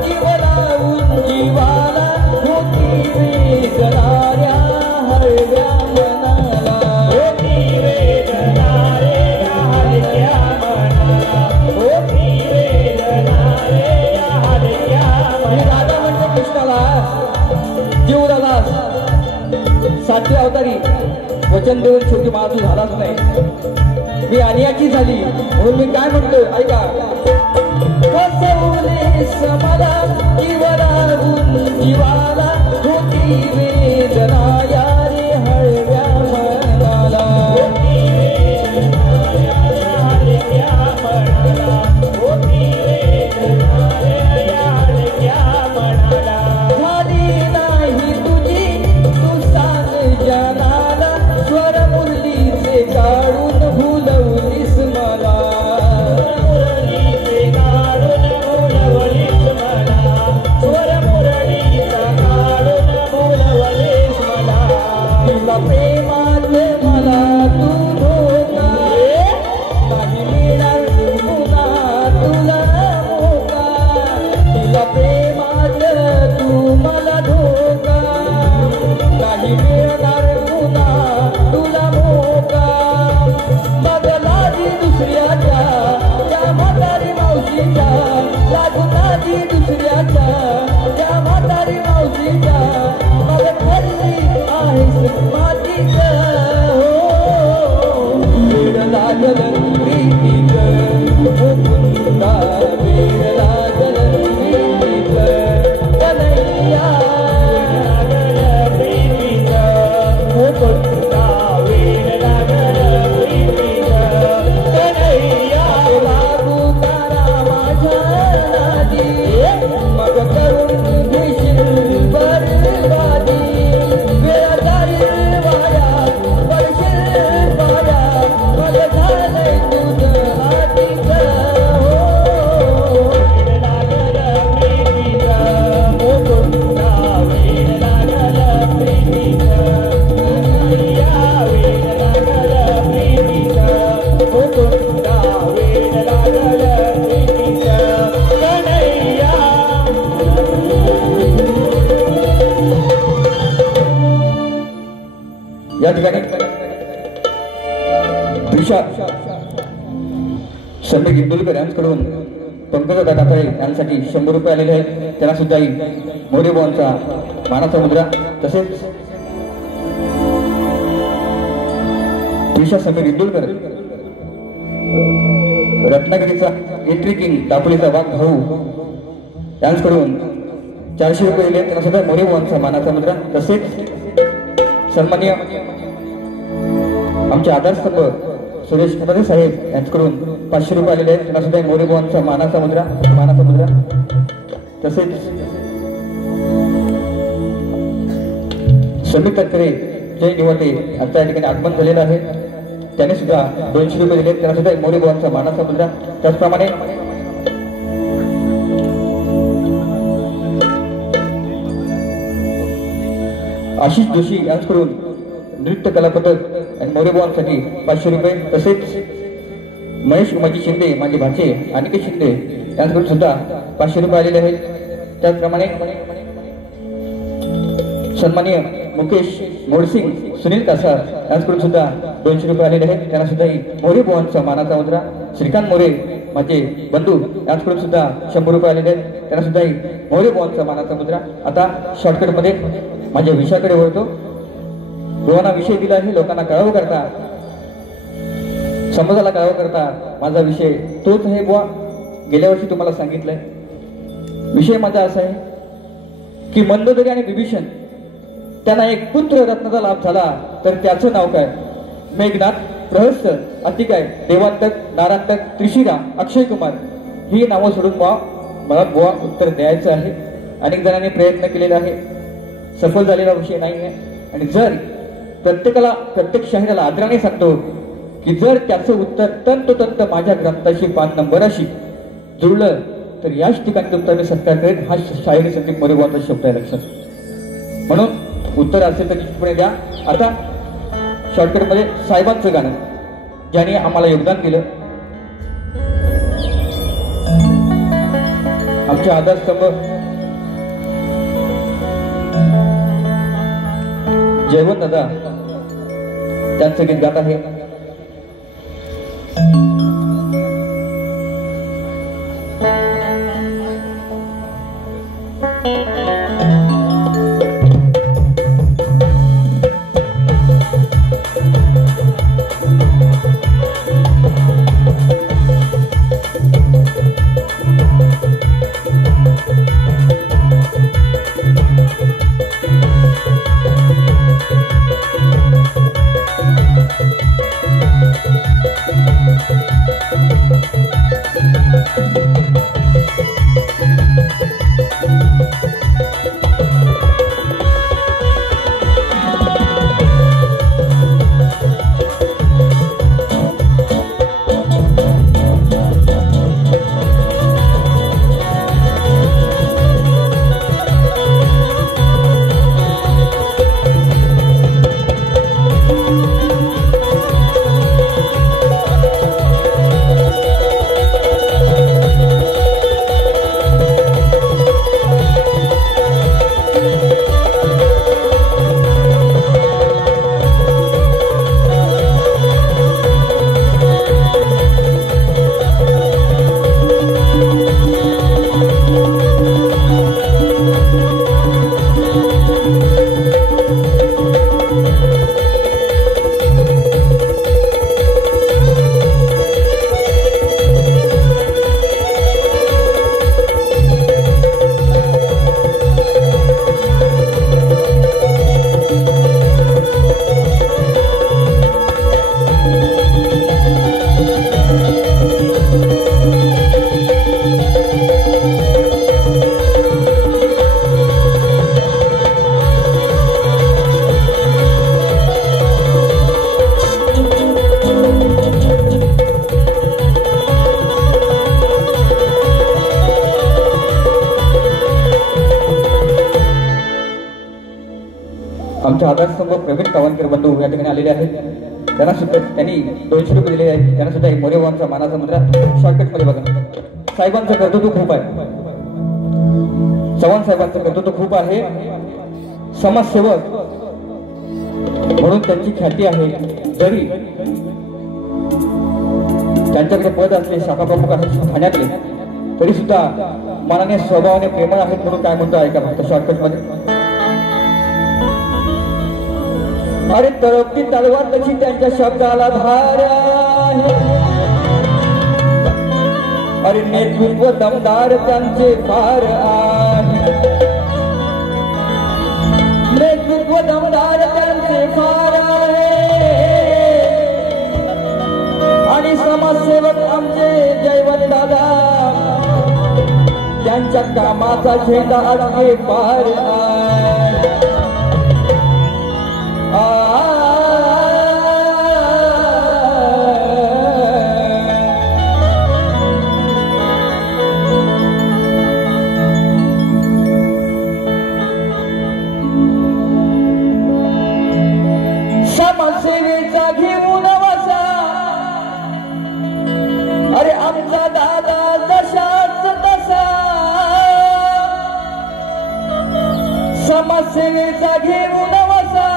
जीव लावून जीवाला होती वेदनाऱ्या हळव्या मनाला होती वेदनाऱ्या हळव्या मनाला होती वेदनाऱ्या हळव्या मनाला राधा म्हणते कृष्णाला जीव दादा सातवी अवतारी वचन देऊन शेवटी माझा झालाच नाही मी अनियाची झाली म्हणून मी काय म्हणतो ऐका कसवलेस मला जीवनाहून जीवाला होती वेदना यारी हळव्या मनाला झाली नाही तुझी तू सांग जनाला स्वर मुरलीचे काढून भुलवलीस मला तुला प्रेमात मला तू धोका नाही मिळणार पुन्हा तुला मोका तुला प्रेमात तू मला धोका नाही मिळणार पुन्हा तुला मोका मग लाजी दुसऱ्याच्या त्या म्हातारी मावशीच्या लागून लाजी दुसऱ्याच्या त्या म्हातारी मावशीच्या मग ठरली आहेस मातीच हो वेळ लागल प्रीतीच मुकुंदा वेळ लागल प्रीतीच कन्हैया लागल प्रीतीच मुकुंदा वेळ लागल प्रीतीच कन्हैया लागू करा माझ्या नादी मग करून घेशील बरबादी वेळ जाईल वाया पडशील पाया मग झालंय तुझं आधीच हो वेळ लागल प्रीतीच मुकुंदा वेळ लागल प्रीतीच कन्हैया वेळ लागल प्रीतीच मुकुंदा वेळ लागल प्रीतीच कन्हैया या ठिकाणी त्रिशा समीर इंदुलकर यांच्याकडून पंकज दाताळे यांसाठी 100 रुपये आलेले आहेत त्यांना सुद्धा मोरे बुवांचा मानाचा मुद्रा तसेच त्रिशा समीर इंदुलकर रत्नागिरीचा एंट्री किंग दापोलीचा वाघ भाऊ यांच्याकडून 400 रुपये दिले त्यांना सुद्धा मोरे बुवांचा मानाचा मुद्रा तसेच सन्माननीय आमचे आधारस्तंभ सुरेश खतारे साहेब यांच्याकडून 500 रुपये आलेले आहेत त्यांना सुद्धा मोरे बुवांचा मानाचा मुद्रा तसेच समीर तटकरे जय निवाटे आता या ठिकाणी आगमन झालेलं आहे त्याने सुद्धा 200 रुपये दिले त्यांना सुद्धा मोरे बुवांचा मानाचा मुद्रा त्याचप्रमाणे आशिष जोशी यांच्याकडून नृत्य कला पथक आणि मोरे बुवांसाठी 500 रुपये तसेच महेश उमाजी शिंदे माझे भाचे अनिकेत शिंदे यांच्याकडून सुद्धा 500 रुपये आलेले आहेत त्याचप्रमाणे सन्माननीय मुकेश मोडसिंग सुनील कासार यांच्याकडून सुद्धा 200 रुपये आलेले आहेत त्यांना सुद्धा मोरे बुवांचा मानाचा मुद्रा श्रीकांत मोरे माझे बंधू यांच्याकडून सुद्धा 100 रुपये आलेले आहेत त्यांना सुद्धा मोरे बुवांचा मानाचा मुद्रा आता शॉर्टकट मध्ये माझ्या विषयाकडे वळतो बुवांना विषय दिला आहे लोकांना कळावं करता समाजाला कळावं करता माझा विषय तोच आहे बुवा गेल्या वर्षी तुम्हाला सांगितलंय विषय माझा असा आहे की मंदोदरी आणि विभीषण त्यांना एक पुत्र रत्नाचा लाभ झाला तर त्याचं नाव काय मेघनाथ प्रहस्त अतिकाय देवांतक नारांतक त्रिशिरा अक्षय कुमार ही नावं सोडून मला बुवा उत्तर द्यायचं आहे अनेक जणांनी प्रयत्न केलेला आहे सफल झालेला विषय नाही आहे आणि जर प्रत्येक शाहिराला आदराने सांगतो की जर त्याचं उत्तर तंतोतंत माझ्या ग्रंथाशी 5 नंबराशी जुळलं तर याच ठिकाणी तुमचा मी सत्कार करेन हा शाहिरी संदीप मोरे बुवांचा शब्द आहे लक्षात म्हणून उत्तर असेल तर निश्चितपणे द्या आता शॉर्टकट मध्ये साहेबांचं गाणं ज्यांनी आम्हाला योगदान दिलं आमचे आधारस्तंभ जयवंत दादा त्यांचं गीत गात आहे आमच्या आधारस्तंभ प्रवीण कावनकर बंधू या ठिकाणी आलेले आहेत. त्यांना सुद्धा त्यांनी 200 रुपये दिलेले आहेत. त्यांना सुद्धा एक मोरेबाबांचा मानाचा मुद्रा शॉर्टकट मध्ये बघा. साहेबांचं कर्तृत्व खूप आहे. चव्हाण साहेबांचं कर्तृत्व खूप आहे. समाजसेवक म्हणून त्यांची ख्याती आहे. जरी त्यांच्याकडे पद असले, शाखा प्रमुख आहेत ठाण्यातले, तरी सुद्धा मनाने स्वभावाने प्रेमळ आहेत. म्हणून काय म्हणतो ऐका फक्त शॉर्टकट मध्ये. अरे तळपती तलवार तशी त्यांच्या शब्दाला धार आहे. अरे नेतृत्व दमदार त्यांचे फार आहे. नेतृत्व दमदार त्यांचे फार आहे. आणि समाजसेवक आमचे जयवंत दादा, त्यांच्या कामाचा झेंडा अडके पार आहे. समाजसेवेचा घेऊन वसा, अरे आमचा दादा जशाच तसा. समाजसेवेचा घेऊन वसा,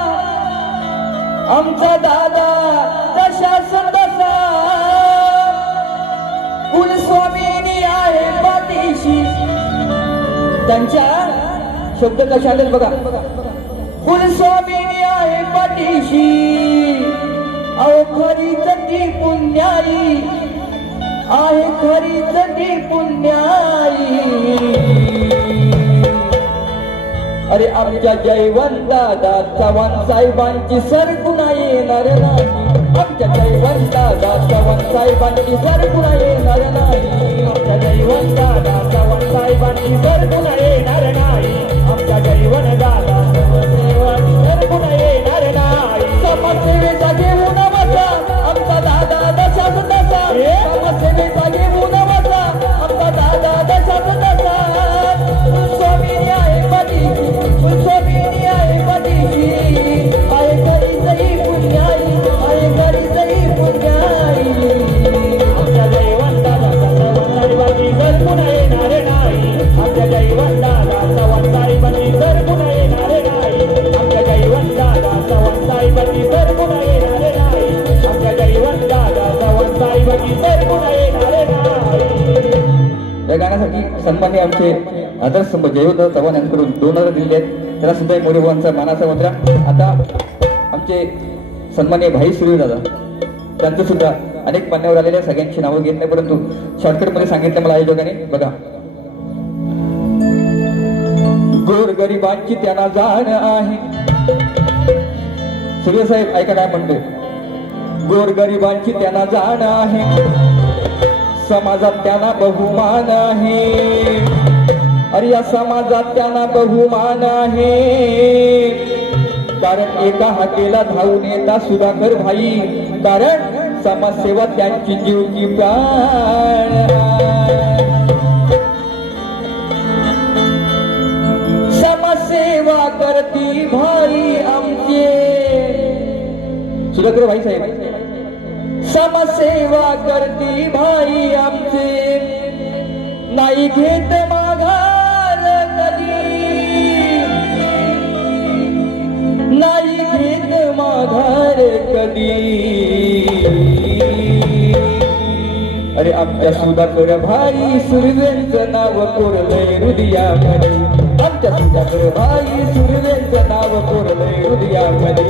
आमचा दादा जशाच तसा. कुलस्वामीनी आहे पाठीशी, त्यांच्या शब्द कशा आले बघा. कुलस्वामीनी आहे पाठीशी, अहो खरीच ती पुण्याई आहे, खरीच ती पुण्याई. अरे आमच्या जयवंत दादा चव्हाण साहेबांची सरकुणा येणार नाही. आमच्या जयवंत दादा चव्हाण साहेबांची सरकुणा येणार नाही. आमच्या जयवंत दादा चव्हाण साहेबांची सरकुणा येणार नाही. आमच्या जयवंत दादा सरकुणा येणार नाही. समाजसेवेचा घेऊन बसा, आमचा दादा दशाच तसा. समाजसेवेचा घेऊन बसा, आमचा दादा दशाच तसा. स्वामी आहे पाठीशी, स्वामी आहे पाठीशी, आहे कधीचही पुण्याई, आहे कधीचही पुण्याई. आमच्या जयवंताला साहेबांची सरकुणा येणार नाही. आमच्या जयवंताला चव्हाण साहेबांची सरकुणा येणार नाही. आमच्या जयवंताला चव्हाण साहेबांची सरकुणा येणार नाही. आमच्या जयवंताला चव्हाण साहेबांची सरकुणा येणार नाही. या गाण्यासाठी सन्मान्य आमचे आदर्शस्तंभ जयवंत चव्हाण यांच्याकडून 2000 दिलेले आहेत. त्याला सुद्धा मोरेबाबांचा मानाचा मुद्रा. आता आमचे सन्मान्य भाई सुर्वे दादा, त्यांचं सुद्धा अनेक मान्यवर आलेले, सगळ्यांची नावं घेत नाही, परंतु शॉर्टकट मध्ये सांगितलं मला आयोजकाने. बघा, गोरगरिबांची त्यांना जाण आहे. सुर्वे साहेब ऐका काय म्हणतोय. गोरगरिबांची त्यांना जाण आहे, समाजात त्यांना बहुमान आहे. अरे या समाजात त्यांना बहुमान आहे. कारण एका हाकेला धावून येता सुधाकर भाई, कारण समाजसेवा त्यांची जीव की प्राण. समाजसेवा करती भाई आमचे सुधाकर भाई साहेब. समाजसेवा करती भाई आमचे, नाही घेत माघार कधी, नाही घेत माघार कधी. अरे आमच्या सुधाकर भाई सुर्वेंचं नाव कोरलंय हृदयामध्ये. आमच्या सुधाकर भाई सुर्वेंचं नाव कोरलंय हृदयामध्ये.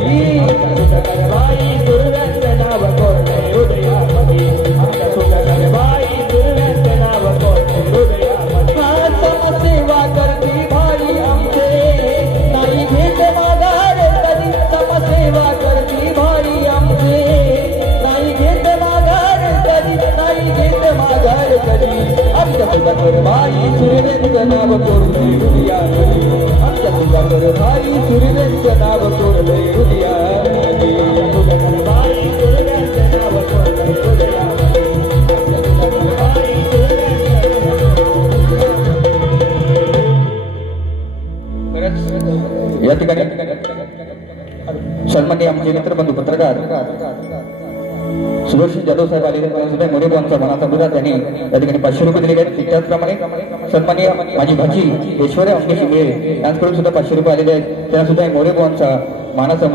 सुधाकर भाई सुर्वेंचं नाव कोरलंय हृदयामध्ये. आमच्या सुधाकर भाई सुर्वेंचं नाव कोरलंय हृदयामध्ये. समाजसेवा करती भाई आमचे, नाही घेत माघार कधी. समाजसेवा करती भाई आमचे, नाही घेत माघार कधी, नाही घेत माघार कधी. आमच्या सुधाकर भाई सुर्वेंचं नाव कोरलंय हृदयामध्ये. आमच्या सुधाकर भाई सुर्वेंचं नाव कोरलंय हृदयामध्ये. सुधाकर भाई सुर्वेंचं नाव कोरलंय हृदयामध्ये. आमच्या सुधाकर भाई सुर्वेंचं. या ठिकाणी पत्रकार सुदर्शन जाधव साहेब आलेले सुद्धा मोरे बुवांचा मानाचा मुद्रा त्यांनी या ठिकाणी 500 रुपये दिले आहेत. त्याचप्रमाणे सन्माननीय माझी भाजी ऐश्वर्या अंकेश इंगळे यांच्याकडून सुद्धा 500 रुपये आलेले आहेत. त्यांना सुद्धा मोरे बुवांचा मानाचा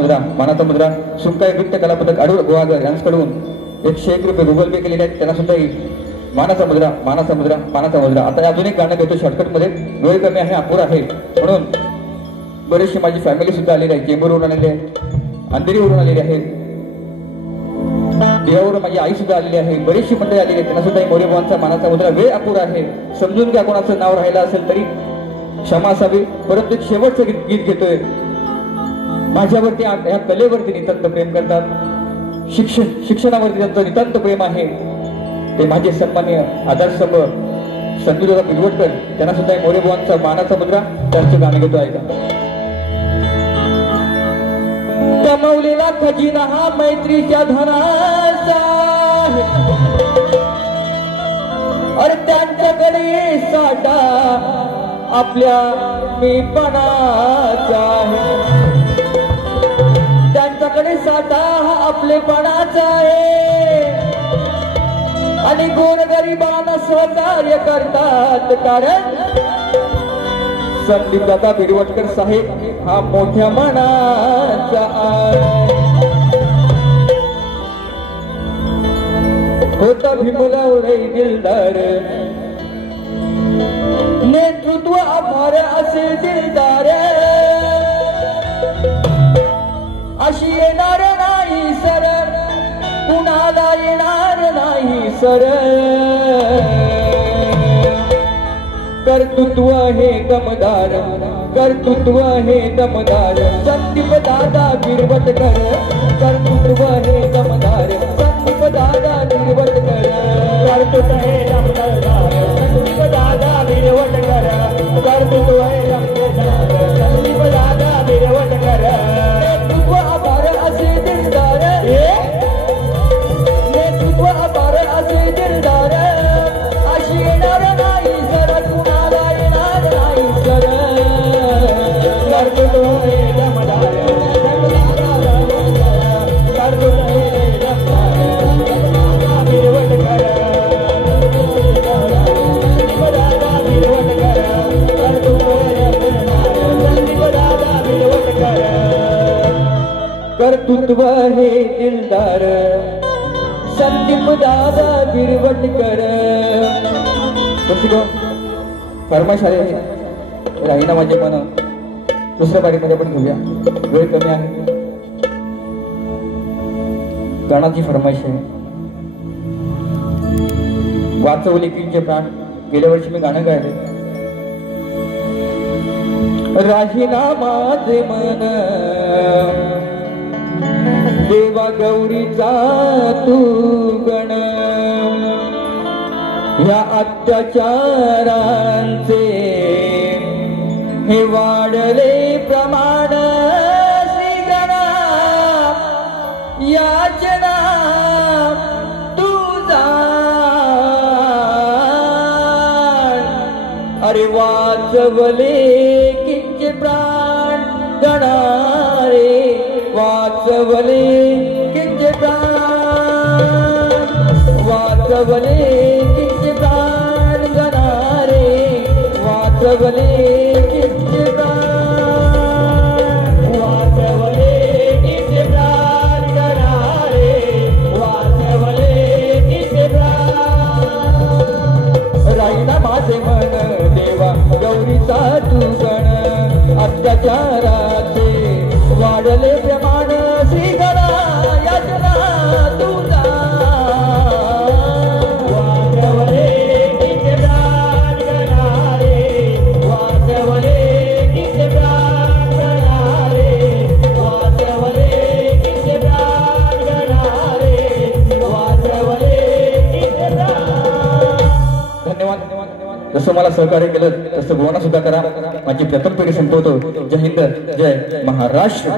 मुद्रा सुंकाई नृत्य कला पदक अडूळ गुहागर यांच्याकडून 101 रुपये गुगल पे केलेले आहेत. त्यांना सुद्धा मानाचा मुद्रा. आता अजून एक गाणं घेतो शॉर्टकट मध्ये, वेळ कमी आहे, अपुरा आहे म्हणून. बरेचशी माझी फॅमिली सुद्धा आलेली आहे, चेंबूरवरून आलेली आहे, अंधेरीवरून आलेली आहे, देवावरून माझी आई सुद्धा आलेली आहे, बरीचशी मंडळी आलेली आहे. त्यांना सुद्धा मोरे बुवांचा मानाचा मुद्रा. वेळ अपुरा आहे, समजून घ्या, कोणाचं नाव राहिलं असेल तरी क्षमा असावी. परंतु एक शेवटचं गीत घेतोय. माझ्यावरती या कलेवरती नितांत प्रेम करतात, शिक्षणावरती त्यांचं नितांत प्रेम आहे. ते माझे सन्माननीय आधारस्तंभ संगीतदादा बिलवटकर, त्यांना सुद्धा मोरे बुवांचा मानाचा मुद्रा. त्यांचं गाणं घेतो ऐका. कमवलेला खजिना हा मैत्रीच्या धनाचा, अरे त्यांच्याकडे साठा आपल्या मीपणाचा आहे. त्यांच्याकडे साठा हा आपलेपणाचा आहे आणि गोरगरिबांना सहकार्य करतात. कारण संदीप दादा बिरवटकर साहेब हा मोठ्या मनाचा होता भीमरावरे दिलदार, नेतृत्व आभार असे दिलदार, अशी येणार नाही सर, कुणाला येणार नाही सर. कर्तृत्व हे दमदार, कर्तृत्व हे दमदार, संदीप दादा बिरवटकर. कर्तृत्व हे दमदार, संदीप दादा बिरवटकर. कर्तृत्व हे दमदार, संदीप दादा बिरवटकर. कर्तृत्व हे दमदार, संदीप दादा बिरवटकर. नेतृत्व आभार असे दिलदार, नेतृत्व आभार असे दिलदार, अशी येणार नाही सर, कुणाला येणार नाही सर. कर्तृत्व हे दमदार, कर्तृत्व हे दमदार, बिरवटकर. कर्तृत्व हे दिलदार, संदीप दादा बिरवटकर. कशी गो फरमाईश आली आहे, राहीना माझे मन. दुसऱ्या पाडीमध्ये पण घेऊया, वेळ कमी आहे. गाण्याची फरमाईश आहे. वाचवले किंचे प्राण, गेल्या वर्षी मी गाणं गायले. राहीना माझे मन, देवा गौरीचा तू गण, या अत्याचारांचे हे वाढले प्रमाण. श्रीगणा याचना तुझा, अरे वाचवले किंचे प्राण गणारे, वाचवले किंचे प्राण, वाचवले किंचे प्राण गणारे, वाचवले किंचे प्राण, वाचवले किंचे प्राण गणारे, वाचवले किंचे प्राण. राहीना माझे मन, देवा गौरीचा तू गण, अत्याचाराचे वाढले प्रमाण. श्रीगणा याचना तुझा, वाचवले किंचे प्राण गणारे, वाचवले किंचे प्राण गणारे, वाचवले किंचे प्राण गणारे, वाचवले किंचे प्राण. धन्यवाद. जसं मला सहकार्य केलं तसं भुवना सुद्धा करा. माझी प्रथम पिढी संपवतो. जय हिंद, जय महाराष्ट्र.